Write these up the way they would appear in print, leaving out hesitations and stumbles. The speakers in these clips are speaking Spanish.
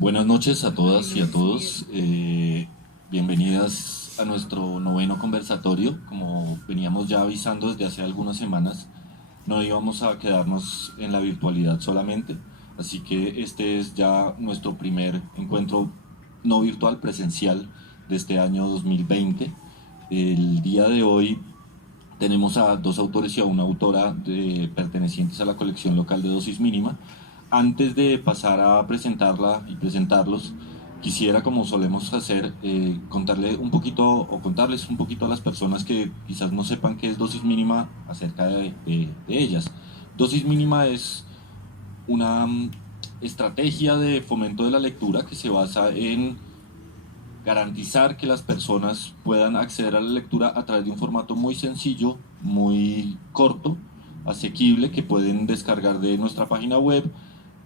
Buenas noches a todas y a todos. Bienvenidas a nuestro noveno conversatorio. Como veníamos ya avisando desde hace algunas semanas, no íbamos a quedarnos en la virtualidad solamente. Así que este es ya nuestro primer encuentro no virtual, presencial de este año 2020. El día de hoy tenemos a dos autores y a una autora pertenecientes a la colección local de Dosis Mínima. Antes de pasar a presentarla y presentarlos, quisiera, como solemos hacer, contarle un poquito o contarles un poquito a las personas que quizás no sepan qué es Dosis Mínima acerca de ellas. Dosis Mínima es una estrategia de fomento de la lectura que se basa en garantizar que las personas puedan acceder a la lectura a través de un formato muy sencillo, muy corto, asequible, que pueden descargar de nuestra página web,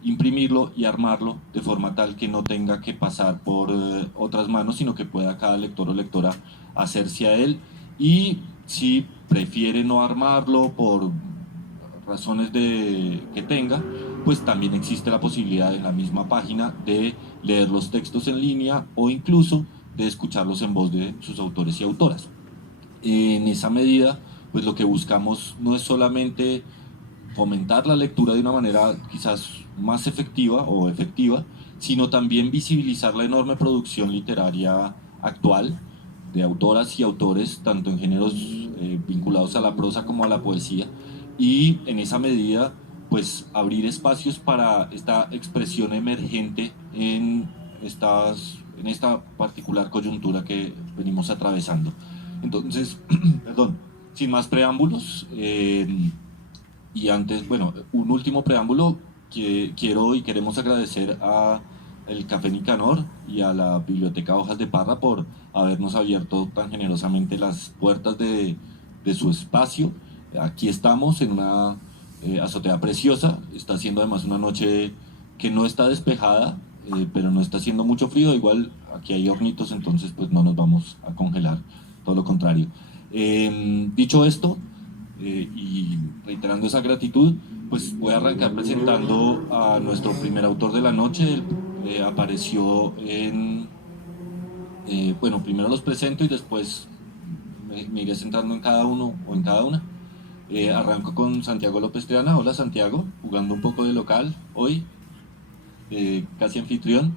imprimirlo y armarlo de forma tal que no tenga que pasar por otras manos, sino que pueda cada lector o lectora hacerse a él. Y si prefiere no armarlo por razones que tenga, pues también existe la posibilidad en la misma página de leer los textos en línea o incluso de escucharlos en voz de sus autores y autoras. En esa medida, pues lo que buscamos no es solamente fomentar la lectura de una manera quizás más efectiva o efectiva, sino también visibilizar la enorme producción literaria actual de autoras y autores, tanto en géneros vinculados a la prosa como a la poesía, y en esa medida, pues abrir espacios para esta expresión emergente en esta particular coyuntura que venimos atravesando. Entonces, perdón, sin más preámbulos, y antes, bueno, un último preámbulo que quiero y queremos agradecer a el Café Nicanor y a la Biblioteca Hojas de Parra por habernos abierto tan generosamente las puertas de su espacio. Aquí estamos en una azotea preciosa, está siendo además una noche que no está despejada, pero no está haciendo mucho frío, igual aquí hay hornitos, entonces pues no nos vamos a congelar, todo lo contrario. Dicho esto, y reiterando esa gratitud, pues voy a arrancar presentando a nuestro primer autor de la noche. Él apareció bueno, primero los presento y después me iré centrando en cada uno o en cada una. Arranco con Santiago López Triana. Hola Santiago, jugando un poco de local hoy, casi anfitrión.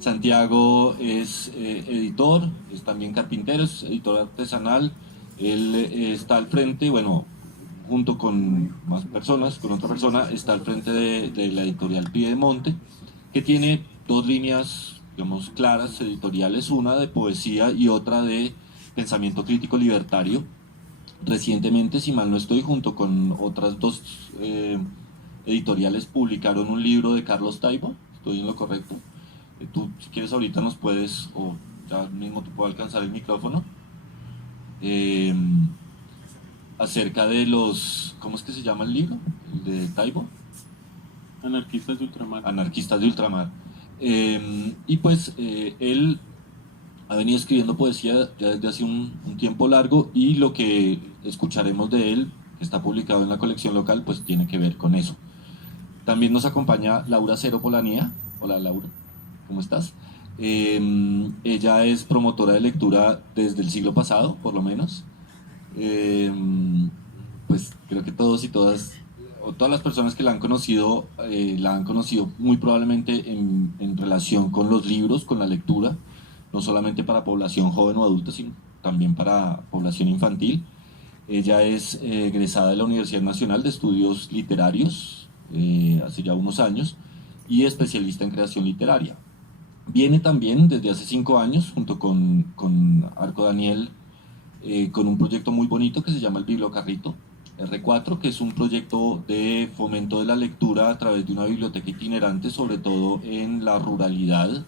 Santiago es editor, es también carpintero, es editor artesanal. Él está al frente, bueno, junto con más personas, con otra persona, está al frente de la editorial Piedemonte, que tiene dos líneas, digamos, claras editoriales, una de poesía y otra de pensamiento crítico libertario. Recientemente, si mal no estoy, junto con otras dos editoriales, publicaron un libro de Carlos Taibo. ¿Estoy en lo correcto? Tú, si quieres, ahorita nos puedes, o ya mismo te puedo alcanzar el micrófono, eh, acerca de los, ¿cómo es que se llama el libro? El de Taibo. Anarquistas de Ultramar. Anarquistas de Ultramar. Y pues él ha venido escribiendo poesía ya desde hace un tiempo largo, y lo que escucharemos de él, que está publicado en la colección local, pues tiene que ver con eso. También nos acompaña Laura Cero Polanía. Hola Laura, ¿cómo estás? Ella es promotora de lectura desde el siglo pasado, por lo menos. Eh, pues creo que todos y todas, o todas las personas que la han conocido muy probablemente en relación con los libros, con la lectura, no solamente para población joven o adulta, sino también para población infantil. Ella es egresada de la Universidad Nacional de Estudios Literarios hace ya unos años, y especialista en creación literaria. Viene también desde hace 5 años, junto con Arco Daniel, con un proyecto muy bonito que se llama el Bibliocarrito R4, que es un proyecto de fomento de la lectura a través de una biblioteca itinerante, sobre todo en la ruralidad,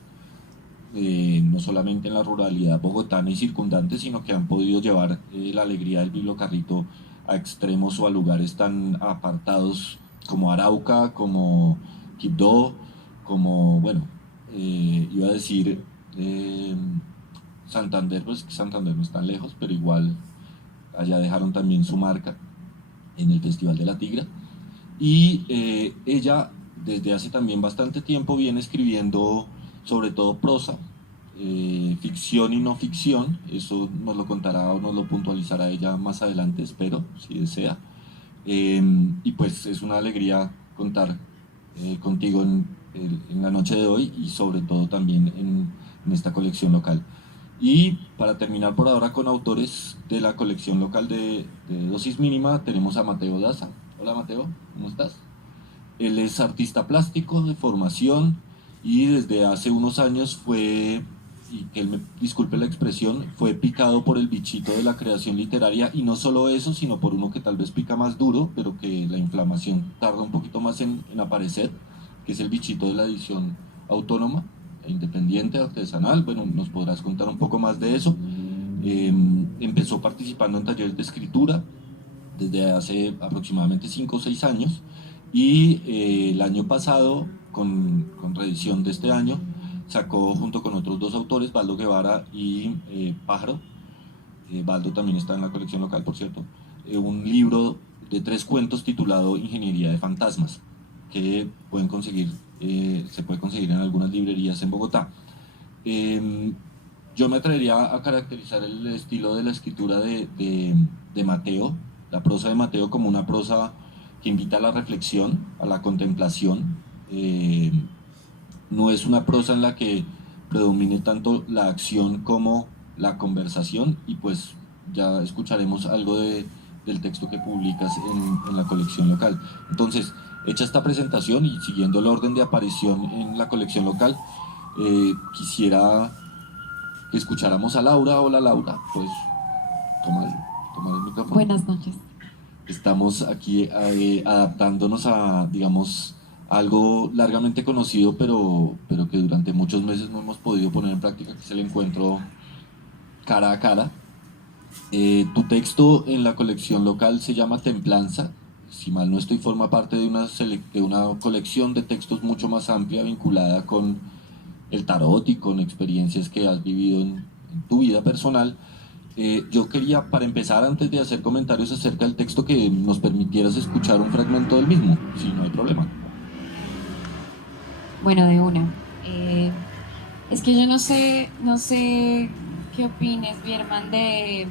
no solamente en la ruralidad bogotana y circundante, sino que han podido llevar la alegría del Bibliocarrito a extremos o a lugares tan apartados como Arauca, como Quibdó, como, bueno, iba a decir Santander, pues Santander no es tan lejos, pero igual allá dejaron también su marca en el Festival de la Tigra. Y ella desde hace también bastante tiempo viene escribiendo sobre todo prosa, ficción y no ficción. Eso nos lo contará o nos lo puntualizará ella más adelante, espero, si desea. Y pues es una alegría contar contigo en la noche de hoy y sobre todo también en esta colección local. Y para terminar por ahora con autores de la colección local de Dosis Mínima, tenemos a Mateo Daza. Hola Mateo, ¿cómo estás? Él es artista plástico de formación y desde hace unos años fue, y que él me disculpe la expresión, fue picado por el bichito de la creación literaria, y no solo eso, sino por uno que tal vez pica más duro, pero que la inflamación tarda un poquito más en aparecer, que es el bichito de la edición autónoma, independiente, artesanal. Bueno, nos podrás contar un poco más de eso. Empezó participando en talleres de escritura desde hace aproximadamente 5 o 6 años, y el año pasado, con reedición de este año, sacó junto con otros dos autores, Baldo Guevara y Pájaro, Baldo también está en la colección local, por cierto, un libro de 3 cuentos titulado Ingeniería de Fantasmas, que pueden conseguir, se puede conseguir en algunas librerías en Bogotá. Yo me atrevería a caracterizar el estilo de la escritura de Mateo, la prosa de Mateo, como una prosa que invita a la reflexión, a la contemplación. No es una prosa en la que predomine tanto la acción como la conversación, y pues ya escucharemos algo del texto que publicas en la colección local. Entonces, hecha esta presentación y siguiendo el orden de aparición en la colección local, quisiera que escucháramos a Laura. Hola Laura, pues toma el micrófono. Buenas noches. Estamos aquí adaptándonos a, digamos, algo largamente conocido, pero que durante muchos meses no hemos podido poner en práctica, que es el encuentro cara a cara. Tu texto en la colección local se llama Templanza. Si mal no estoy, forma parte de una colección de textos mucho más amplia, vinculada con el tarot y con experiencias que has vivido en tu vida personal. Yo quería, para empezar, antes de hacer comentarios acerca del texto, que nos permitieras escuchar un fragmento del mismo, si no hay problema. Bueno, de una. Es que yo no sé qué opines, Bierman, de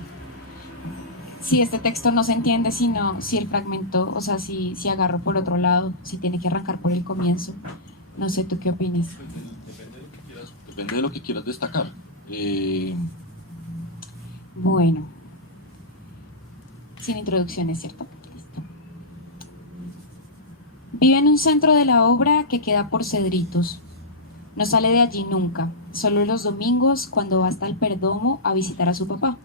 si este texto no se entiende, sino si el fragmento, o sea, si agarro por otro lado, si tiene que arrancar por el comienzo. No sé, ¿tú qué opinas? Depende de lo que quieras destacar. Bueno, sin introducciones, ¿cierto? Listo. Vive en un centro de la obra que queda por Cedritos. No sale de allí nunca, solo los domingos, cuando va hasta el Perdomo a visitar a su papá.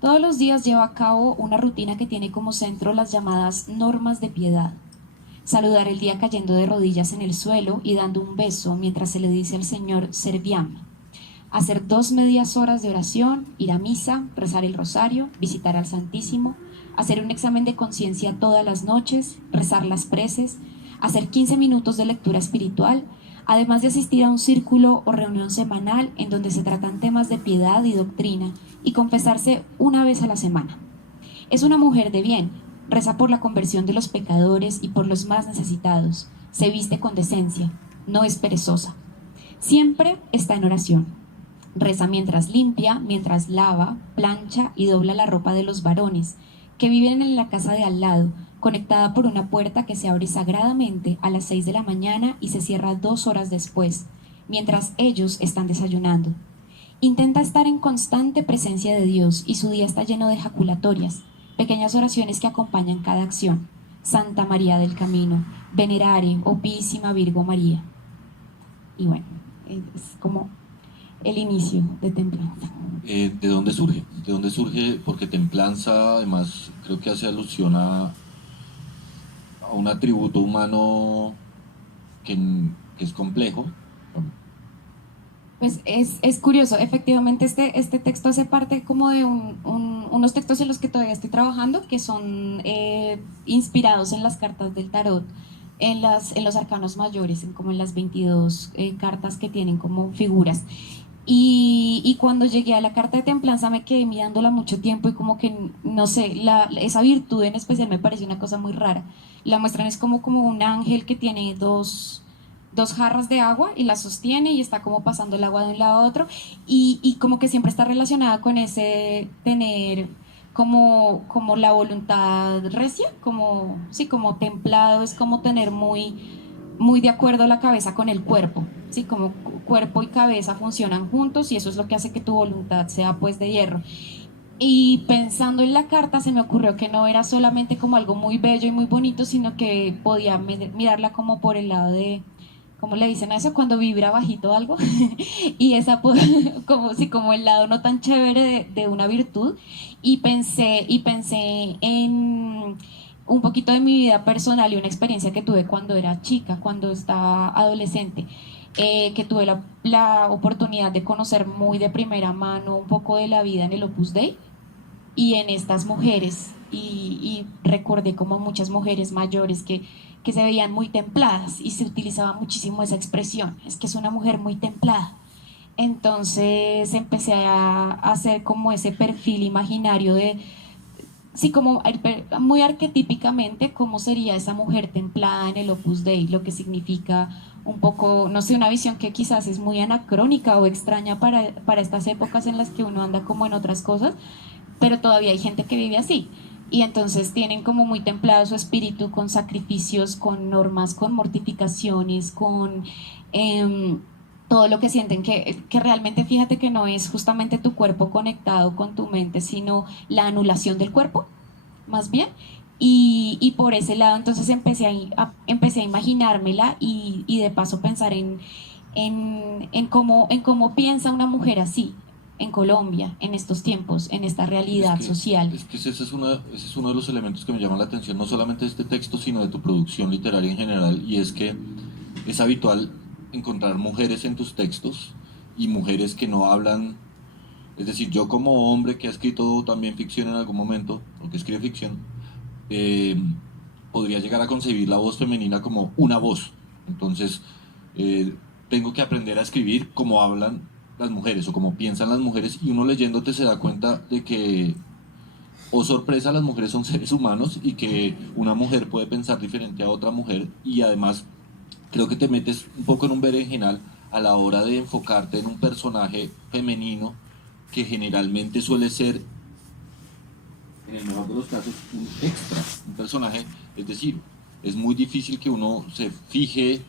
Todos los días lleva a cabo una rutina que tiene como centro las llamadas normas de piedad. Saludar el día cayendo de rodillas en el suelo y dando un beso mientras se le dice al Señor Serviam. Hacer 2 medias horas de oración, ir a misa, rezar el rosario, visitar al Santísimo, hacer un examen de conciencia todas las noches, rezar las preces, hacer 15 minutos de lectura espiritual, además de asistir a un círculo o reunión semanal en donde se tratan temas de piedad y doctrina, y confesarse una vez a la semana. Es una mujer de bien, reza por la conversión de los pecadores y por los más necesitados, se viste con decencia, no es perezosa. Siempre está en oración. Reza mientras limpia, mientras lava, plancha y dobla la ropa de los varones, que viven en la casa de al lado, conectada por una puerta que se abre sagradamente a las 6 de la mañana y se cierra 2 horas después, mientras ellos están desayunando. Intenta estar en constante presencia de Dios y su día está lleno de ejaculatorias, pequeñas oraciones que acompañan cada acción. Santa María del Camino, Venerare, Opísima Virgo María. Y bueno, es como el inicio de Templanza. ¿De dónde surge? ¿De dónde surge? Porque Templanza, además, creo que hace alusión a un atributo humano que es complejo. Pues es curioso, efectivamente este texto hace parte como de unos textos en los que todavía estoy trabajando, que son inspirados en las cartas del tarot, en los arcanos mayores, como en las 22 cartas que tienen como figuras. Y cuando llegué a la carta de Templanza me quedé mirándola mucho tiempo y como que, no sé, esa virtud en especial me pareció una cosa muy rara. La muestran es como un ángel que tiene dos dos jarras de agua y las sostiene y está como pasando el agua de un lado a otro y como que siempre está relacionada con ese tener como la voluntad recia, como, sí, como templado, es como tener muy de acuerdo la cabeza con el cuerpo, sí, como cuerpo y cabeza funcionan juntos y eso es lo que hace que tu voluntad sea pues de hierro. Y pensando en la carta se me ocurrió que no era solamente como algo muy bello y muy bonito, sino que podía mirarla como por el lado de, ¿cómo le dicen a eso? Cuando vibra bajito algo. Y esa, como, sí, como el lado no tan chévere de una virtud. Y pensé en un poquito de mi vida personal y una experiencia que tuve cuando era chica, cuando estaba adolescente. Que tuve la oportunidad de conocer muy de primera mano un poco de la vida en el Opus Dei y en estas mujeres y recordé como muchas mujeres mayores que se veían muy templadas y se utilizaba muchísimo esa expresión, es que es una mujer muy templada. Entonces empecé a hacer como ese perfil imaginario de, sí, como muy arquetípicamente cómo sería esa mujer templada en el Opus Dei, lo que significa un poco, no sé, una visión que quizás es muy anacrónica o extraña para estas épocas en las que uno anda como en otras cosas, pero todavía hay gente que vive así. Y entonces tienen como muy templado su espíritu con sacrificios, con normas, con mortificaciones, con todo lo que sienten, que realmente fíjate que no es justamente tu cuerpo conectado con tu mente, sino la anulación del cuerpo, más bien. Y por ese lado entonces empecé a imaginármela y de paso pensar en cómo piensa una mujer así, en Colombia, en estos tiempos, en esta Es realidad que, social. es que ese es uno de los elementos que me llaman la atención, no solamente de este texto, sino de tu producción literaria en general, y es que es habitual encontrar mujeres en tus textos y mujeres que no hablan, es decir, yo como hombre que ha escrito también ficción en algún momento, o que escribe ficción, eh, podría llegar a concebir la voz femenina como una voz. Entonces, eh, tengo que aprender a escribir como hablan las mujeres o como piensan las mujeres y uno leyéndote se da cuenta de que, oh sorpresa, las mujeres son seres humanos y que una mujer puede pensar diferente a otra mujer y además creo que te metes un poco en un berenjenal a la hora de enfocarte en un personaje femenino que generalmente suele ser, en el mejor de los casos, un extra, un personaje. Es decir, es muy difícil que uno se fije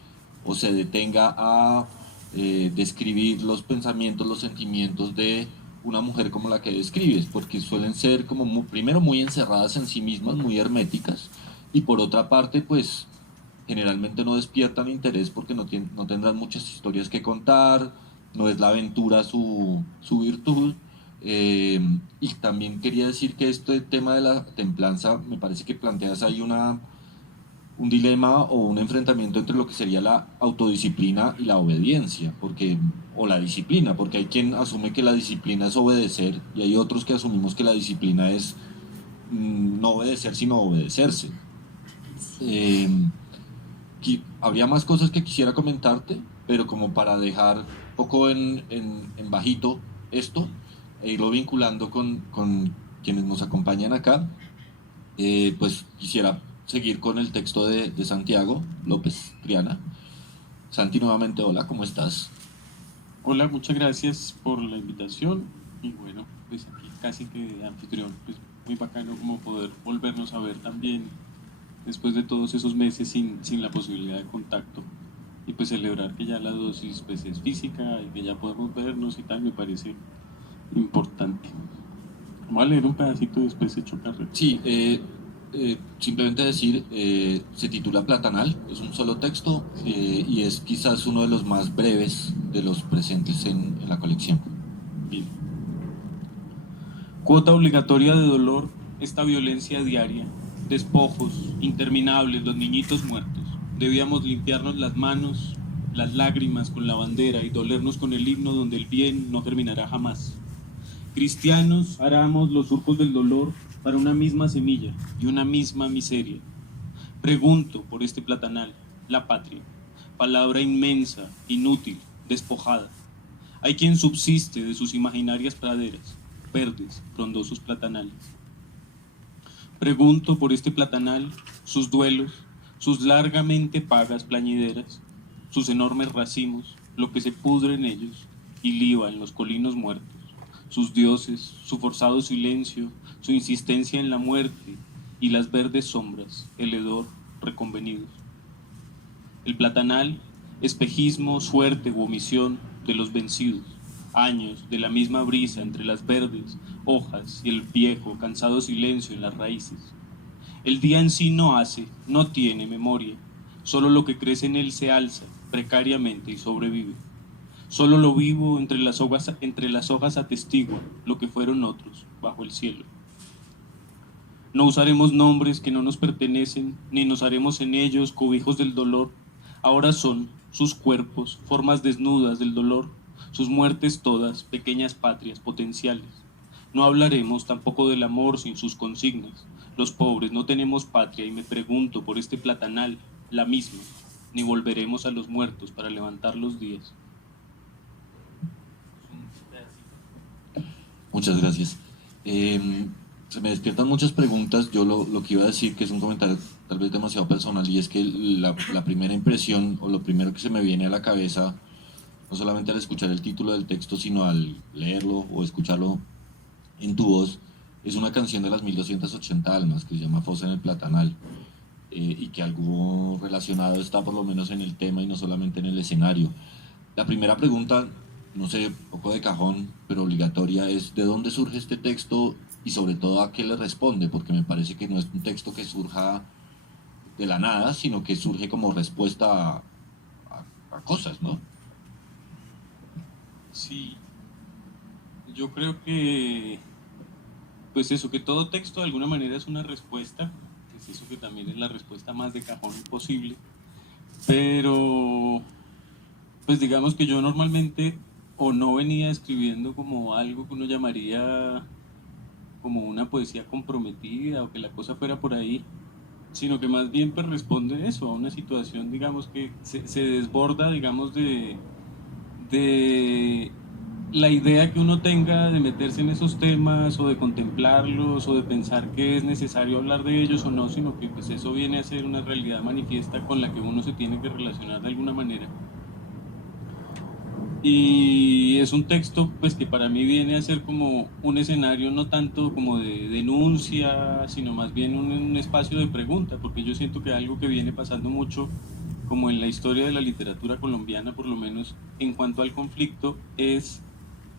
o se detenga a describir los pensamientos, los sentimientos de una mujer como la que describes, porque suelen ser como primero muy encerradas en sí mismas, muy herméticas, y por otra parte, pues generalmente no despiertan interés porque no tendrán muchas historias que contar, no es la aventura su virtud. Y también quería decir que este tema de la templanza, me parece que planteas ahí un dilema o un enfrentamiento entre lo que sería la autodisciplina y la obediencia, o la disciplina, porque hay quien asume que la disciplina es obedecer y hay otros que asumimos que la disciplina es no obedecer sino obedecerse. Eh, Habría más cosas que quisiera comentarte, pero como para dejar un poco en bajito esto e irlo vinculando con quienes nos acompañan acá, pues quisiera seguir con el texto de Santiago López Triana. Santi, nuevamente, hola, ¿cómo estás? Hola, muchas gracias por la invitación y bueno, pues aquí casi que de anfitrión, pues muy bacano como poder volvernos a ver también después de todos esos meses sin la posibilidad de contacto y pues celebrar que ya la dosis pues es física y que ya podemos vernos y tal, me parece importante. Vamos a leer un pedacito y después hecho carrera. Sí, simplemente decir, se titula Platanal, es un solo texto y es quizás uno de los más breves de los presentes en la colección. Bien. Cuota obligatoria de dolor, esta violencia diaria, despojos interminables, los niñitos muertos. Debíamos limpiarnos las manos, las lágrimas con la bandera y dolernos con el himno donde el bien no terminará jamás. Cristianos, aramos los surcos del dolor para una misma semilla y una misma miseria. Pregunto por este platanal, la patria, palabra inmensa, inútil, despojada. Hay quien subsiste de sus imaginarias praderas, verdes, frondosos platanales. Pregunto por este platanal, sus duelos, sus largamente pagas plañideras, sus enormes racimos, lo que se pudre en ellos y liba en los colinos muertos, sus dioses, su forzado silencio, su insistencia en la muerte y las verdes sombras, el hedor, reconvenidos. El platanal, espejismo, suerte u omisión de los vencidos, años de la misma brisa entre las verdes hojas y el viejo, cansado silencio en las raíces. El día en sí no hace, no tiene memoria, solo lo que crece en él se alza precariamente y sobrevive. Solo lo vivo entre las hojas atestigua lo que fueron otros bajo el cielo. No usaremos nombres que no nos pertenecen, ni nos haremos en ellos cobijos del dolor. Ahora son sus cuerpos, formas desnudas del dolor, sus muertes todas, pequeñas patrias potenciales. No hablaremos tampoco del amor sin sus consignas. Los pobres no tenemos patria y me pregunto por este platanal, la misma, ni volveremos a los muertos para levantar los días. Muchas gracias. Se me despiertan muchas preguntas. Yo lo que iba a decir, que es un comentario tal vez demasiado personal, y es que la primera impresión o lo primero que se me viene a la cabeza, no solamente al escuchar el título del texto, sino al leerlo o escucharlo en tu voz, es una canción de las 1280 almas que se llama Fosa en el Platanal, y que algo relacionado está por lo menos en el tema y no solamente en el escenario. La primera pregunta, no sé, un poco de cajón, pero obligatoria, es ¿de dónde surge este texto y sobre todo a qué le responde? Porque me parece que no es un texto que surja de la nada, sino que surge como respuesta a cosas, ¿no? Sí, yo creo que, pues eso, que todo texto de alguna manera es una respuesta, es eso que también es la respuesta más de cajón posible, pero pues digamos que yo normalmente o no venía escribiendo como algo que uno llamaría como una poesía comprometida o que la cosa fuera por ahí, sino que más bien pues responde eso, a una situación digamos que se desborda digamos de la idea que uno tenga de meterse en esos temas o de contemplarlos o de pensar que es necesario hablar de ellos o no, sino que pues eso viene a ser una realidad manifiesta con la que uno se tiene que relacionar de alguna manera. Y es un texto pues que para mí viene a ser como un escenario no tanto como de denuncia, sino más bien un espacio de pregunta, porque yo siento que algo que viene pasando mucho como en la historia de la literatura colombiana, por lo menos en cuanto al conflicto, es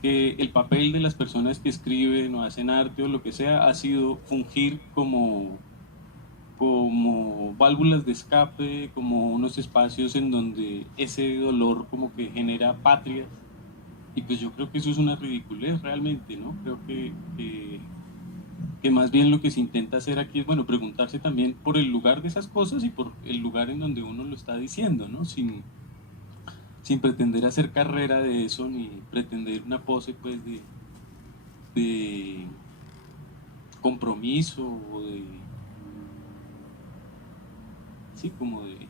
que el papel de las personas que escriben o hacen arte o lo que sea ha sido fungir como válvulas de escape, como unos espacios en donde ese dolor como que genera patria. Y pues yo creo que eso es una ridiculez realmente, ¿no? Creo que más bien lo que se intenta hacer aquí es, bueno, preguntarse también por el lugar de esas cosas y por el lugar en donde uno lo está diciendo, ¿no? Sin pretender hacer carrera de eso ni pretender una pose pues de compromiso o de, sí, como de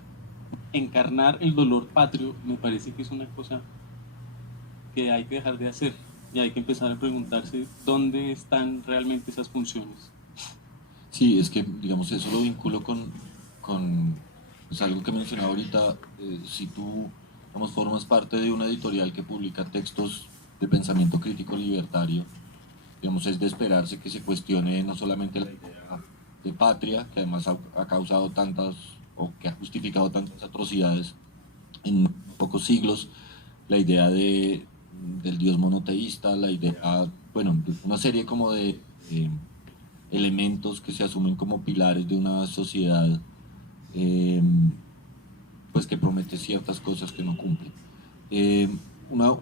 encarnar el dolor patrio. Me parece que es una cosa que hay que dejar de hacer y hay que empezar a preguntarse dónde están realmente esas funciones. Sí, es que, digamos, eso lo vinculo con pues, algo que mencionaba ahorita. Si tú, digamos, formas parte de una editorial que publica textos de pensamiento crítico libertario, digamos, es de esperarse que se cuestione no solamente la idea de patria, que además ha causado tantas, o que ha justificado tantas atrocidades en pocos siglos, la idea del Dios monoteísta, la idea, bueno, una serie como de elementos que se asumen como pilares de una sociedad, eh, pues que promete ciertas cosas que no cumple. Eh, una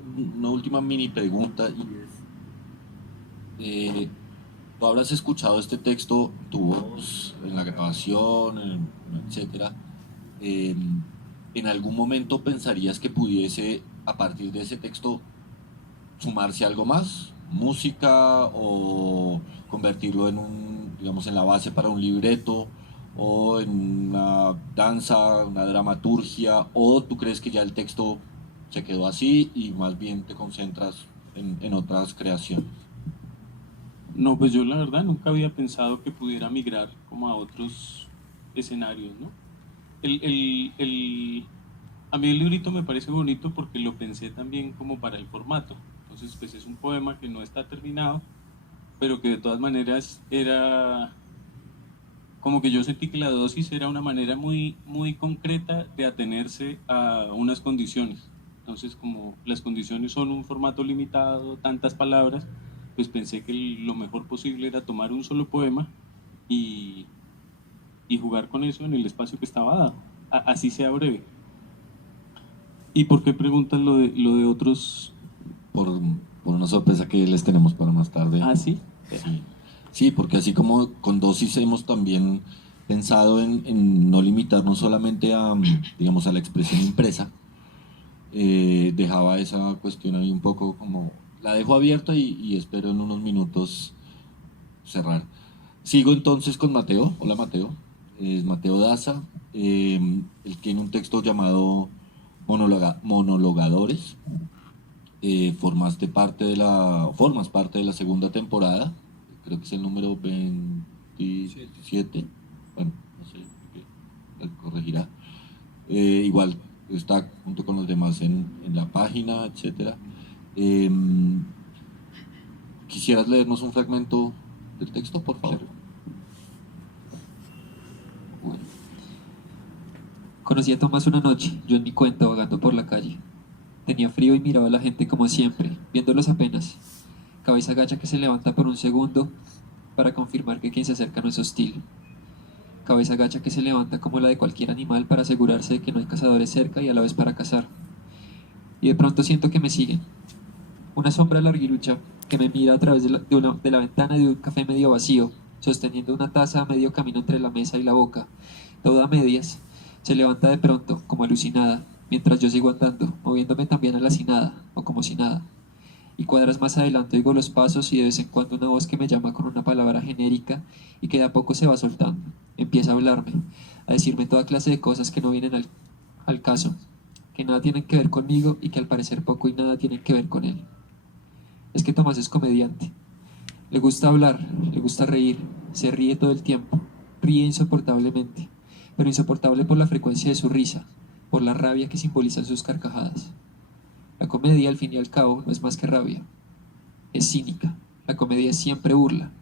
última mini pregunta, y es, tú habrás escuchado este texto, tu voz, en la grabación, etcétera. Eh, ¿En algún momento pensarías que pudiese, a partir de ese texto, sumarse algo más? ¿Música o convertirlo en digamos, en la base para un libreto o en una danza, una dramaturgia? ¿O tú crees que ya el texto se quedó así y más bien te concentras en otras creaciones? No, pues yo la verdad nunca había pensado que pudiera migrar como a otros escenarios, ¿no? El A mí el librito me parece bonito porque lo pensé también como para el formato. Entonces, pues es un poema que no está terminado, pero que de todas maneras era como que yo sentí que la dosis era una manera muy, muy concreta de atenerse a unas condiciones. Entonces, como las condiciones son un formato limitado, tantas palabras, pues pensé que lo mejor posible era tomar un solo poema y, y jugar con eso en el espacio que estaba dado, así sea breve. ¿Y por qué preguntan lo de otros? por, por una sorpresa que les tenemos para más tarde. Ah, sí. Sí. Sí, porque así como con dosis hemos también pensado en no limitarnos solamente a, digamos, a la expresión impresa, dejaba esa cuestión ahí un poco como, la dejo abierta y espero en unos minutos cerrar. Sigo entonces con Mateo. Hola Mateo, es Mateo Daza. Él tiene un texto llamado Monologadores. Formas parte de la segunda temporada, creo que es el número 27, bueno, no sé, él corregirá. Igual está junto con los demás en la página, etcétera. Eh, ¿Quisieras leernos un fragmento del texto, por favor? Claro. Bueno. Conocí a Tomás una noche, yo en mi cuenta vagando por la calle. Tenía frío y miraba a la gente como siempre, viéndolos apenas. Cabeza gacha que se levanta por un segundo para confirmar que quien se acerca no es hostil. Cabeza gacha que se levanta como la de cualquier animal para asegurarse de que no hay cazadores cerca y a la vez para cazar. Y de pronto siento que me siguen. Una sombra larguirucha que me mira a través de la ventana de un café medio vacío, sosteniendo una taza a medio camino entre la mesa y la boca, toda a medias, se levanta de pronto, como alucinada, mientras yo sigo andando, moviéndome también a la sin nada, o como si nada. Y cuadras más adelante oigo los pasos y de vez en cuando una voz que me llama con una palabra genérica y que de a poco se va soltando. Empieza a hablarme, a decirme toda clase de cosas que no vienen al caso, que nada tienen que ver conmigo y que al parecer poco y nada tienen que ver con él. Es que Tomás es comediante. Le gusta hablar, le gusta reír, se ríe todo el tiempo, ríe insoportablemente, pero insoportable por la frecuencia de su risa, por la rabia que simbolizan sus carcajadas. La comedia, al fin y al cabo, no es más que rabia. Es cínica. La comedia es siempre burla.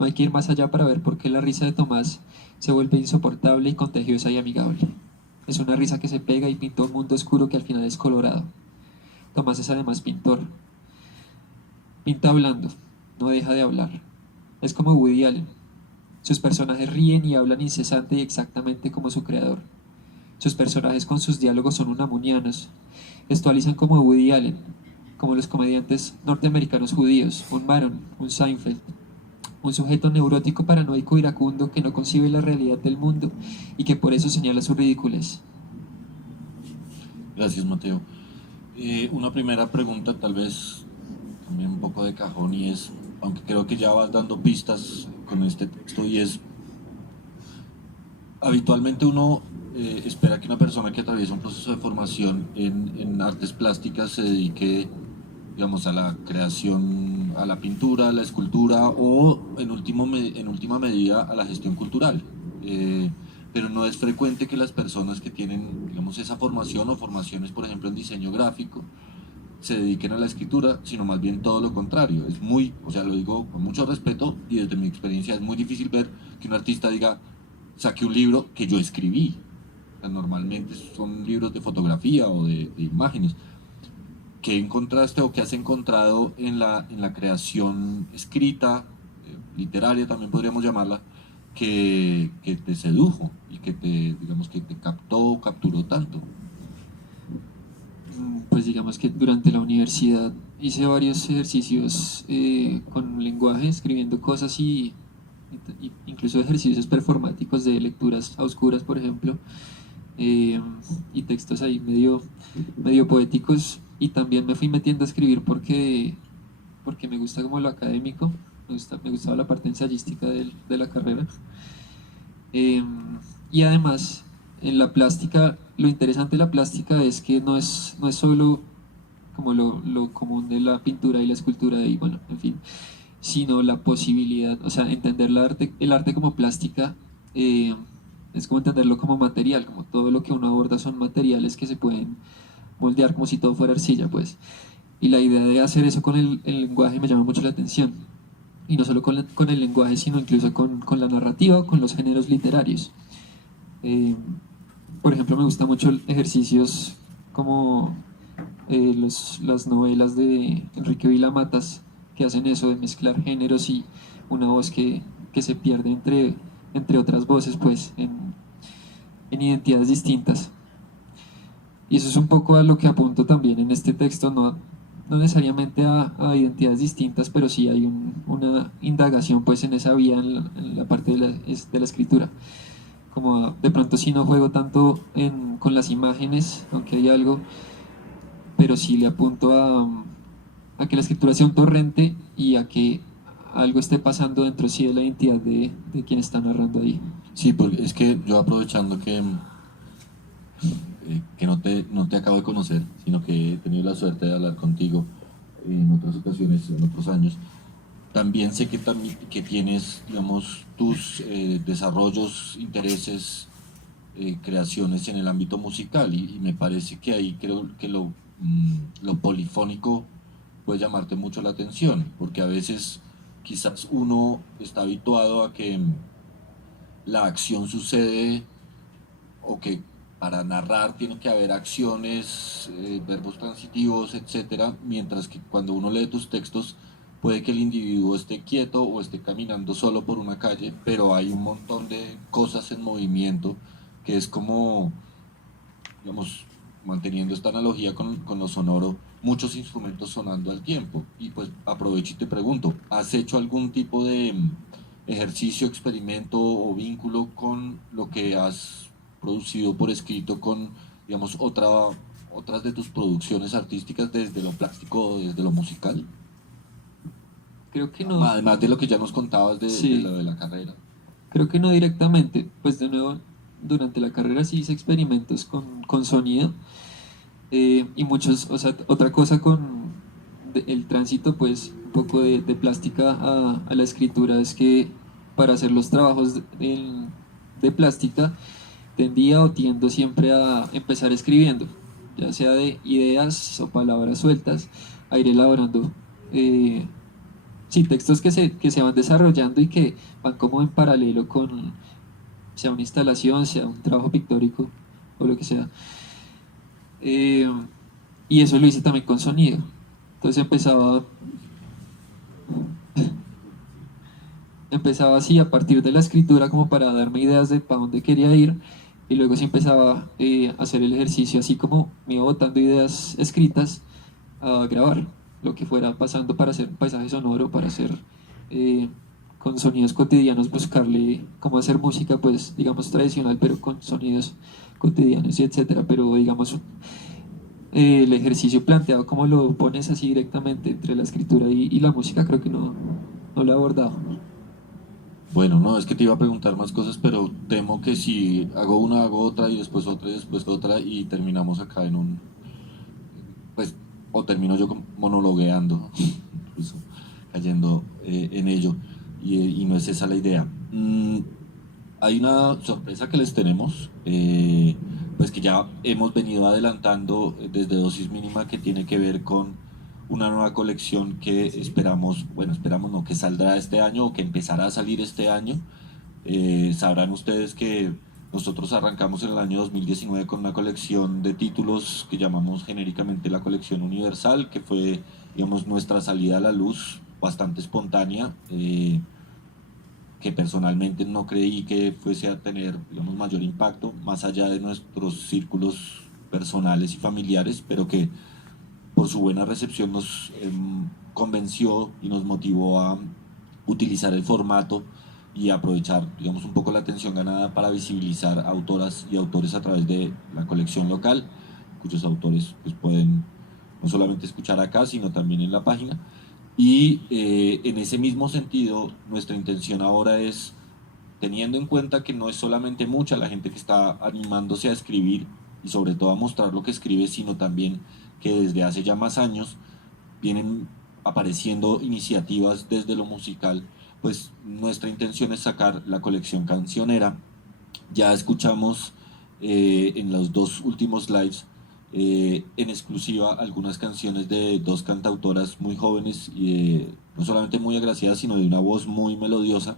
No hay que ir más allá para ver por qué la risa de Tomás se vuelve insoportable y contagiosa y amigable. Es una risa que se pega y pinta un mundo oscuro que al final es colorado. Tomás es además pintor. Pinta hablando, no deja de hablar. Es como Woody Allen. Sus personajes ríen y hablan incesante y exactamente como su creador. Sus personajes con sus diálogos son unamunianos. Gestualizan como Woody Allen, como los comediantes norteamericanos judíos, un Maron, un Seinfeld, un sujeto neurótico paranoico iracundo que no concibe la realidad del mundo y que por eso señala su ridiculez. Gracias, Mateo. Una primera pregunta, tal vez también un poco de cajón, y es, aunque creo que ya vas dando pistas con este texto, y es, habitualmente uno espera que una persona que atraviesa un proceso de formación en artes plásticas se dedique, digamos, a la creación, a la pintura, a la escultura o en última medida a la gestión cultural. Pero no es frecuente que las personas que tienen, digamos, esa formación o formaciones, por ejemplo, en diseño gráfico, se dediquen a la escritura, sino más bien todo lo contrario. Es muy, o sea, lo digo con mucho respeto y desde mi experiencia es muy difícil ver que un artista diga, saqué un libro que yo escribí. O sea, normalmente son libros de fotografía o de imágenes. ¿Qué encontraste o qué has encontrado en la creación escrita, literaria también podríamos llamarla, que te sedujo y que te, digamos, que te captó, capturó tanto? Pues digamos que durante la universidad hice varios ejercicios con lenguaje, escribiendo cosas y incluso ejercicios performáticos de lecturas a oscuras, por ejemplo, y textos ahí medio poéticos. Y también me fui metiendo a escribir porque me gusta como lo académico, me gustaba la parte ensayística de la carrera. Eh, y además, en la plástica, lo interesante de la plástica es que no es solo como lo común de la pintura y la escultura y bueno, en fin, sino la posibilidad, o sea, entender el arte como plástica, es como entenderlo como material, como todo lo que uno aborda son materiales que se pueden moldear como si todo fuera arcilla, pues. Y la idea de hacer eso con el lenguaje me llama mucho la atención. Y no solo con el lenguaje, sino incluso con la narrativa o con los géneros literarios. Eh, por ejemplo, me gustan mucho ejercicios como las novelas de Enrique Vila Matas, que hacen eso de mezclar géneros y una voz que se pierde entre otras voces, pues, en identidades distintas. Y eso es un poco a lo que apunto también en este texto, no necesariamente a identidades distintas, pero sí hay una indagación pues en esa vía, en la parte de la escritura. Como de pronto sí no juego tanto con las imágenes, aunque hay algo, pero sí le apunto a que la escritura sea un torrente y a que algo esté pasando dentro sí de la identidad de quien está narrando ahí. Sí, porque es que yo aprovechando que no te acabo de conocer, sino que he tenido la suerte de hablar contigo en otras ocasiones, en otros años, también sé que tienes, digamos, tus desarrollos, intereses, creaciones en el ámbito musical y me parece que ahí creo que lo polifónico puede llamarte mucho la atención, porque a veces quizás uno está habituado a que la acción sucede o que para narrar tiene que haber acciones, verbos transitivos, etcétera, mientras que cuando uno lee tus textos puede que el individuo esté quieto o esté caminando solo por una calle, pero hay un montón de cosas en movimiento que es como, digamos, manteniendo esta analogía con lo sonoro, muchos instrumentos sonando al tiempo. Y pues aprovecho y te pregunto, ¿has hecho algún tipo de ejercicio, experimento o vínculo con lo que has producido por escrito con, digamos, otras de tus producciones artísticas desde lo plástico o desde lo musical? Creo que no, Además de lo que ya nos contabas de sí, lo de la carrera. creo que no directamente, pues de nuevo, durante la carrera sí hice experimentos con sonido y muchos, o sea, otra cosa con el tránsito, pues un poco de plástica a la escritura es que para hacer los trabajos de plástica tendía o tiendo siempre a empezar escribiendo, ya sea de ideas o palabras sueltas, a ir elaborando, sí, textos que se van desarrollando y que van como en paralelo con, sea una instalación, sea un trabajo pictórico o lo que sea. Eh, y eso lo hice también con sonido. Entonces empezaba así a partir de la escritura como para darme ideas de para dónde quería ir y luego sí empezaba a hacer el ejercicio así como me iba botando ideas escritas a grabar lo que fuera pasando para hacer un paisaje sonoro, para hacer eh, con sonidos cotidianos, buscarle cómo hacer música pues digamos tradicional pero con sonidos cotidianos y etcétera, pero digamos el ejercicio planteado como lo pones así directamente entre la escritura y la música creo que no lo he abordado. Bueno, no, es que te iba a preguntar más cosas, pero temo que si hago una, hago otra y después otra y después otra y terminamos acá en pues, o termino yo monologueando, incluso cayendo en ello, y no es esa la idea. Hay una sorpresa que les tenemos, pues que ya hemos venido adelantando desde Dosis Mínima, que tiene que ver con una nueva colección que esperamos, bueno, esperamos no, que saldrá este año o que empezará a salir este año. Sabrán ustedes que nosotros arrancamos en el año 2019 con una colección de títulos que llamamos genéricamente la colección universal, que fue, digamos, nuestra salida a la luz bastante espontánea, que personalmente no creí que fuese a tener, digamos, mayor impacto, más allá de nuestros círculos personales y familiares, pero que por su buena recepción nos convenció y nos motivó a utilizar el formato y aprovechar, digamos, un poco la atención ganada para visibilizar autoras y autores a través de la colección local, cuyos autores pues, pueden no solamente escuchar acá, sino también en la página. Y en ese mismo sentido, nuestra intención ahora es, teniendo en cuenta que no es solamente mucha la gente que está animándose a escribir y sobre todo a mostrar lo que escribe, sino también que desde hace ya más años vienen apareciendo iniciativas desde lo musical, pues nuestra intención es sacar la colección cancionera Ya escuchamos en los dos últimos lives en exclusiva algunas canciones de dos cantautoras muy jóvenes y no solamente muy agraciadas, sino de una voz muy melodiosa.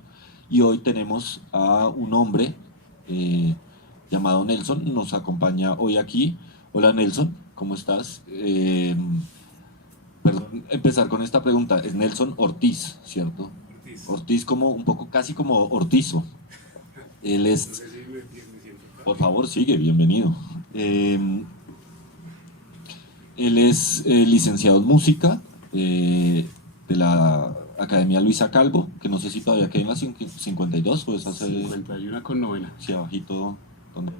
Y hoy tenemos a un hombre llamado Nelson, nos acompaña hoy aquí. Hola Nelson, ¿cómo estás? Perdón, empezar con esta pregunta. Es Nelson Ortiz, ¿cierto? Ortiz como un poco casi como Ortizo. Él es... Por favor, sigue, bienvenido. Él es licenciado en música de la Academia Luisa Calvo, que no sé si todavía queda en la 52, pues hace... 51,9. Sí, abajito, donde,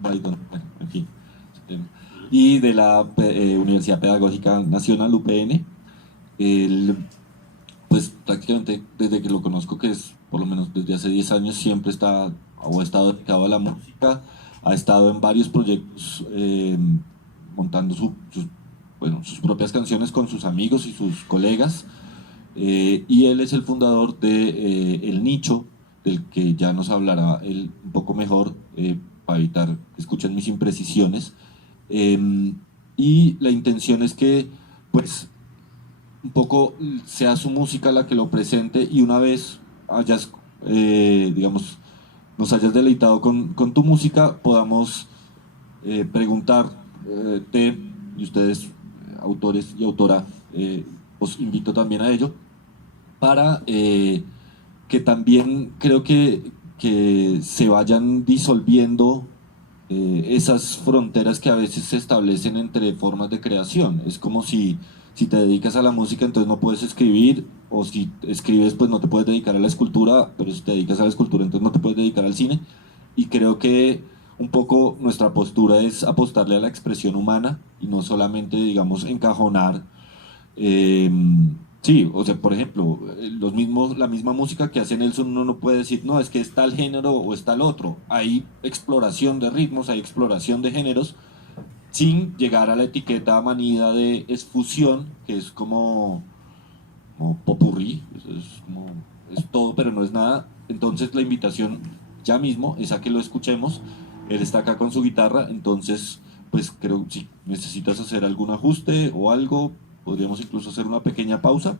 bueno, en fin. Y de la Universidad Pedagógica Nacional, UPN. Él, pues prácticamente desde que lo conozco, que es por lo menos desde hace 10 años, siempre está o ha estado dedicado a la música, ha estado en varios proyectos montando sus propias canciones con sus amigos y sus colegas, y él es el fundador de El Nicho, del que ya nos hablará él un poco mejor, para evitar que escuchen mis imprecisiones. Y la intención es que pues un poco sea su música la que lo presente, y una vez hayas, digamos, nos hayas deleitado con tu música, podamos preguntarte, y ustedes, autores y autora, os invito también a ello, para que también creo que se vayan disolviendo esas fronteras que a veces se establecen entre formas de creación. Es como si te dedicas a la música, entonces no puedes escribir, o si escribes, pues no te puedes dedicar a la escultura, pero si te dedicas a la escultura, entonces no te puedes dedicar al cine. Y creo que un poco nuestra postura es apostarle a la expresión humana y no solamente, digamos, encajonar. eh, Sí, o sea, por ejemplo, la misma música que hace Nelson, uno no puede decir, no, es que es tal género o es tal otro. Hay exploración de ritmos, hay exploración de géneros, sin llegar a la etiqueta manida de es fusión, que es como popurrí, es todo pero no es nada. Entonces la invitación ya mismo es a que lo escuchemos. Él está acá con su guitarra, entonces pues creo que si necesitas hacer algún ajuste o algo, podríamos incluso hacer una pequeña pausa,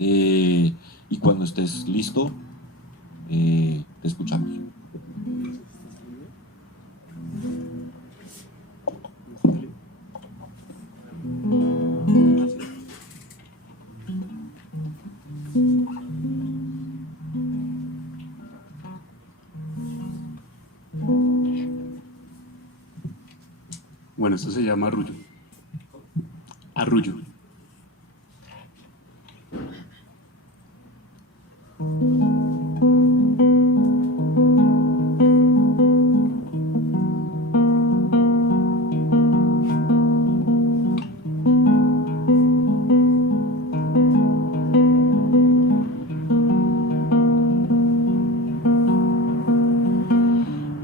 y cuando estés listo, te escuchamos. Bueno, esto se llama arrullo. Arrullo.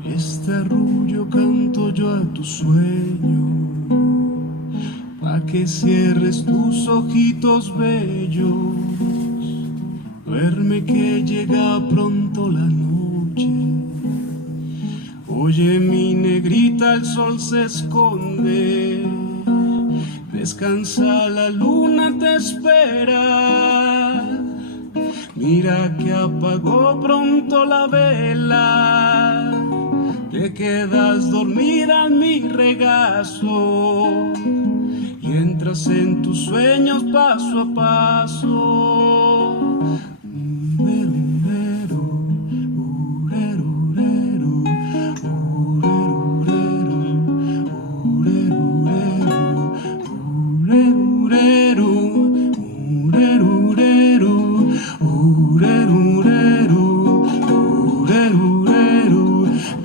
Este arrullo canto yo a tu sueño, pa' que cierres tus ojitos bellos. Duerme que llega pronto la noche. Oye mi negrita, el sol se esconde. Descansa, la luna te espera. Mira que apagó pronto la vela. Te quedas dormida en mi regazo y entras en tus sueños paso a paso.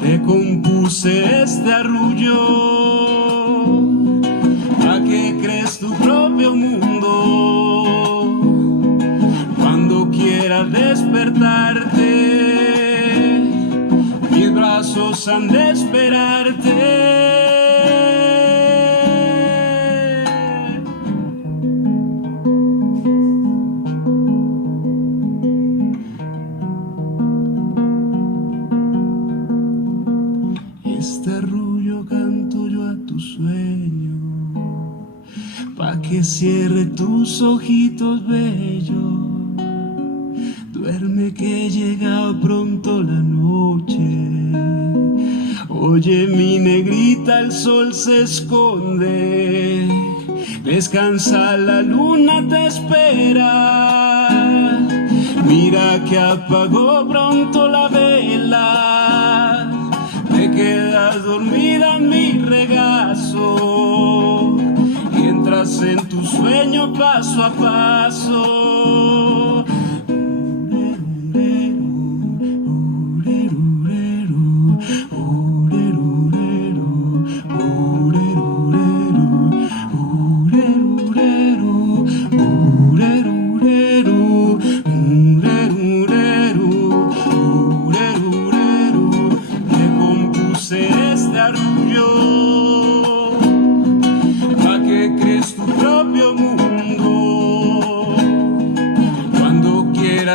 Te compuse este arrullo a que crees tu propio mundo. Cuando quieras despertarte, mis brazos han de esperarte. cierre tus ojitos bellos. Duerme que llega pronto la noche. Oye mi negrita, el sol se esconde. Descansa, la luna te espera. Mira que apagó pronto la vela. Te quedas dormida en mi regazo y entras en tu sueño paso a paso.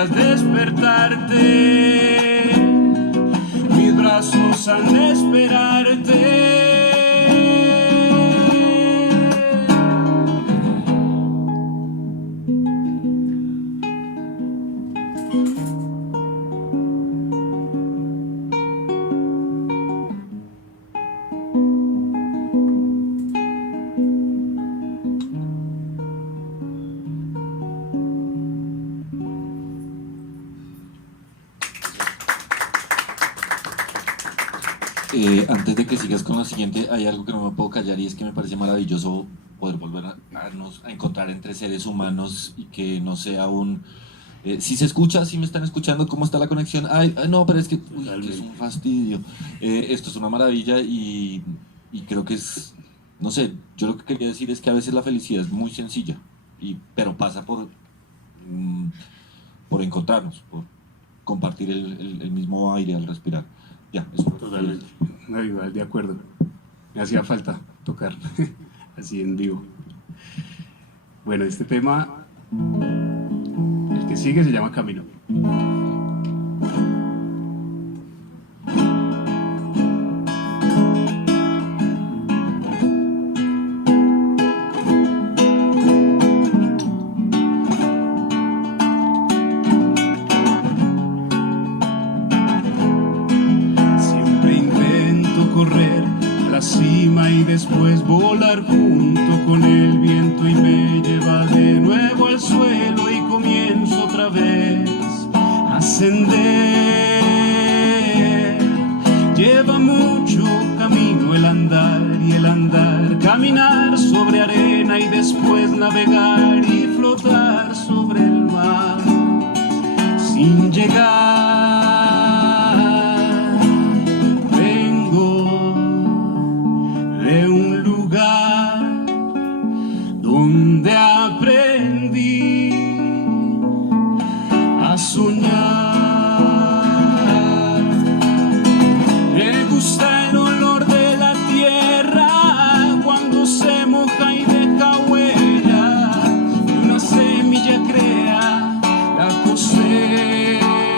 Despertarte, mis brazos han de esperarte. Antes de que sigas con la siguiente, hay algo que no me puedo callar y es que me parece maravilloso poder volver a encontrar entre seres humanos y que no sea un... si se escucha, si me están escuchando, ¿cómo está la conexión? Ay, no, pero es que, que es un fastidio. Esto es una maravilla y creo que es... No sé, yo lo que quería decir es que a veces la felicidad es muy sencilla, pero pasa por encontrarnos, por compartir el mismo aire al respirar. Ya, eso. Totalmente. No, igual, de acuerdo. Me hacía falta tocar así en vivo. Bueno, este tema, el que sigue se llama Camino. Después volar junto con el viento y me lleva de nuevo al suelo y comienzo otra vez a ascender. Lleva mucho camino el andar y el andar, caminar sobre arena y después navegar y flotar sobre el mar sin llegar. Donde aprendí a soñar. Me gusta el olor de la tierra cuando se moja y deja huella. Y una semilla crea la cosecha.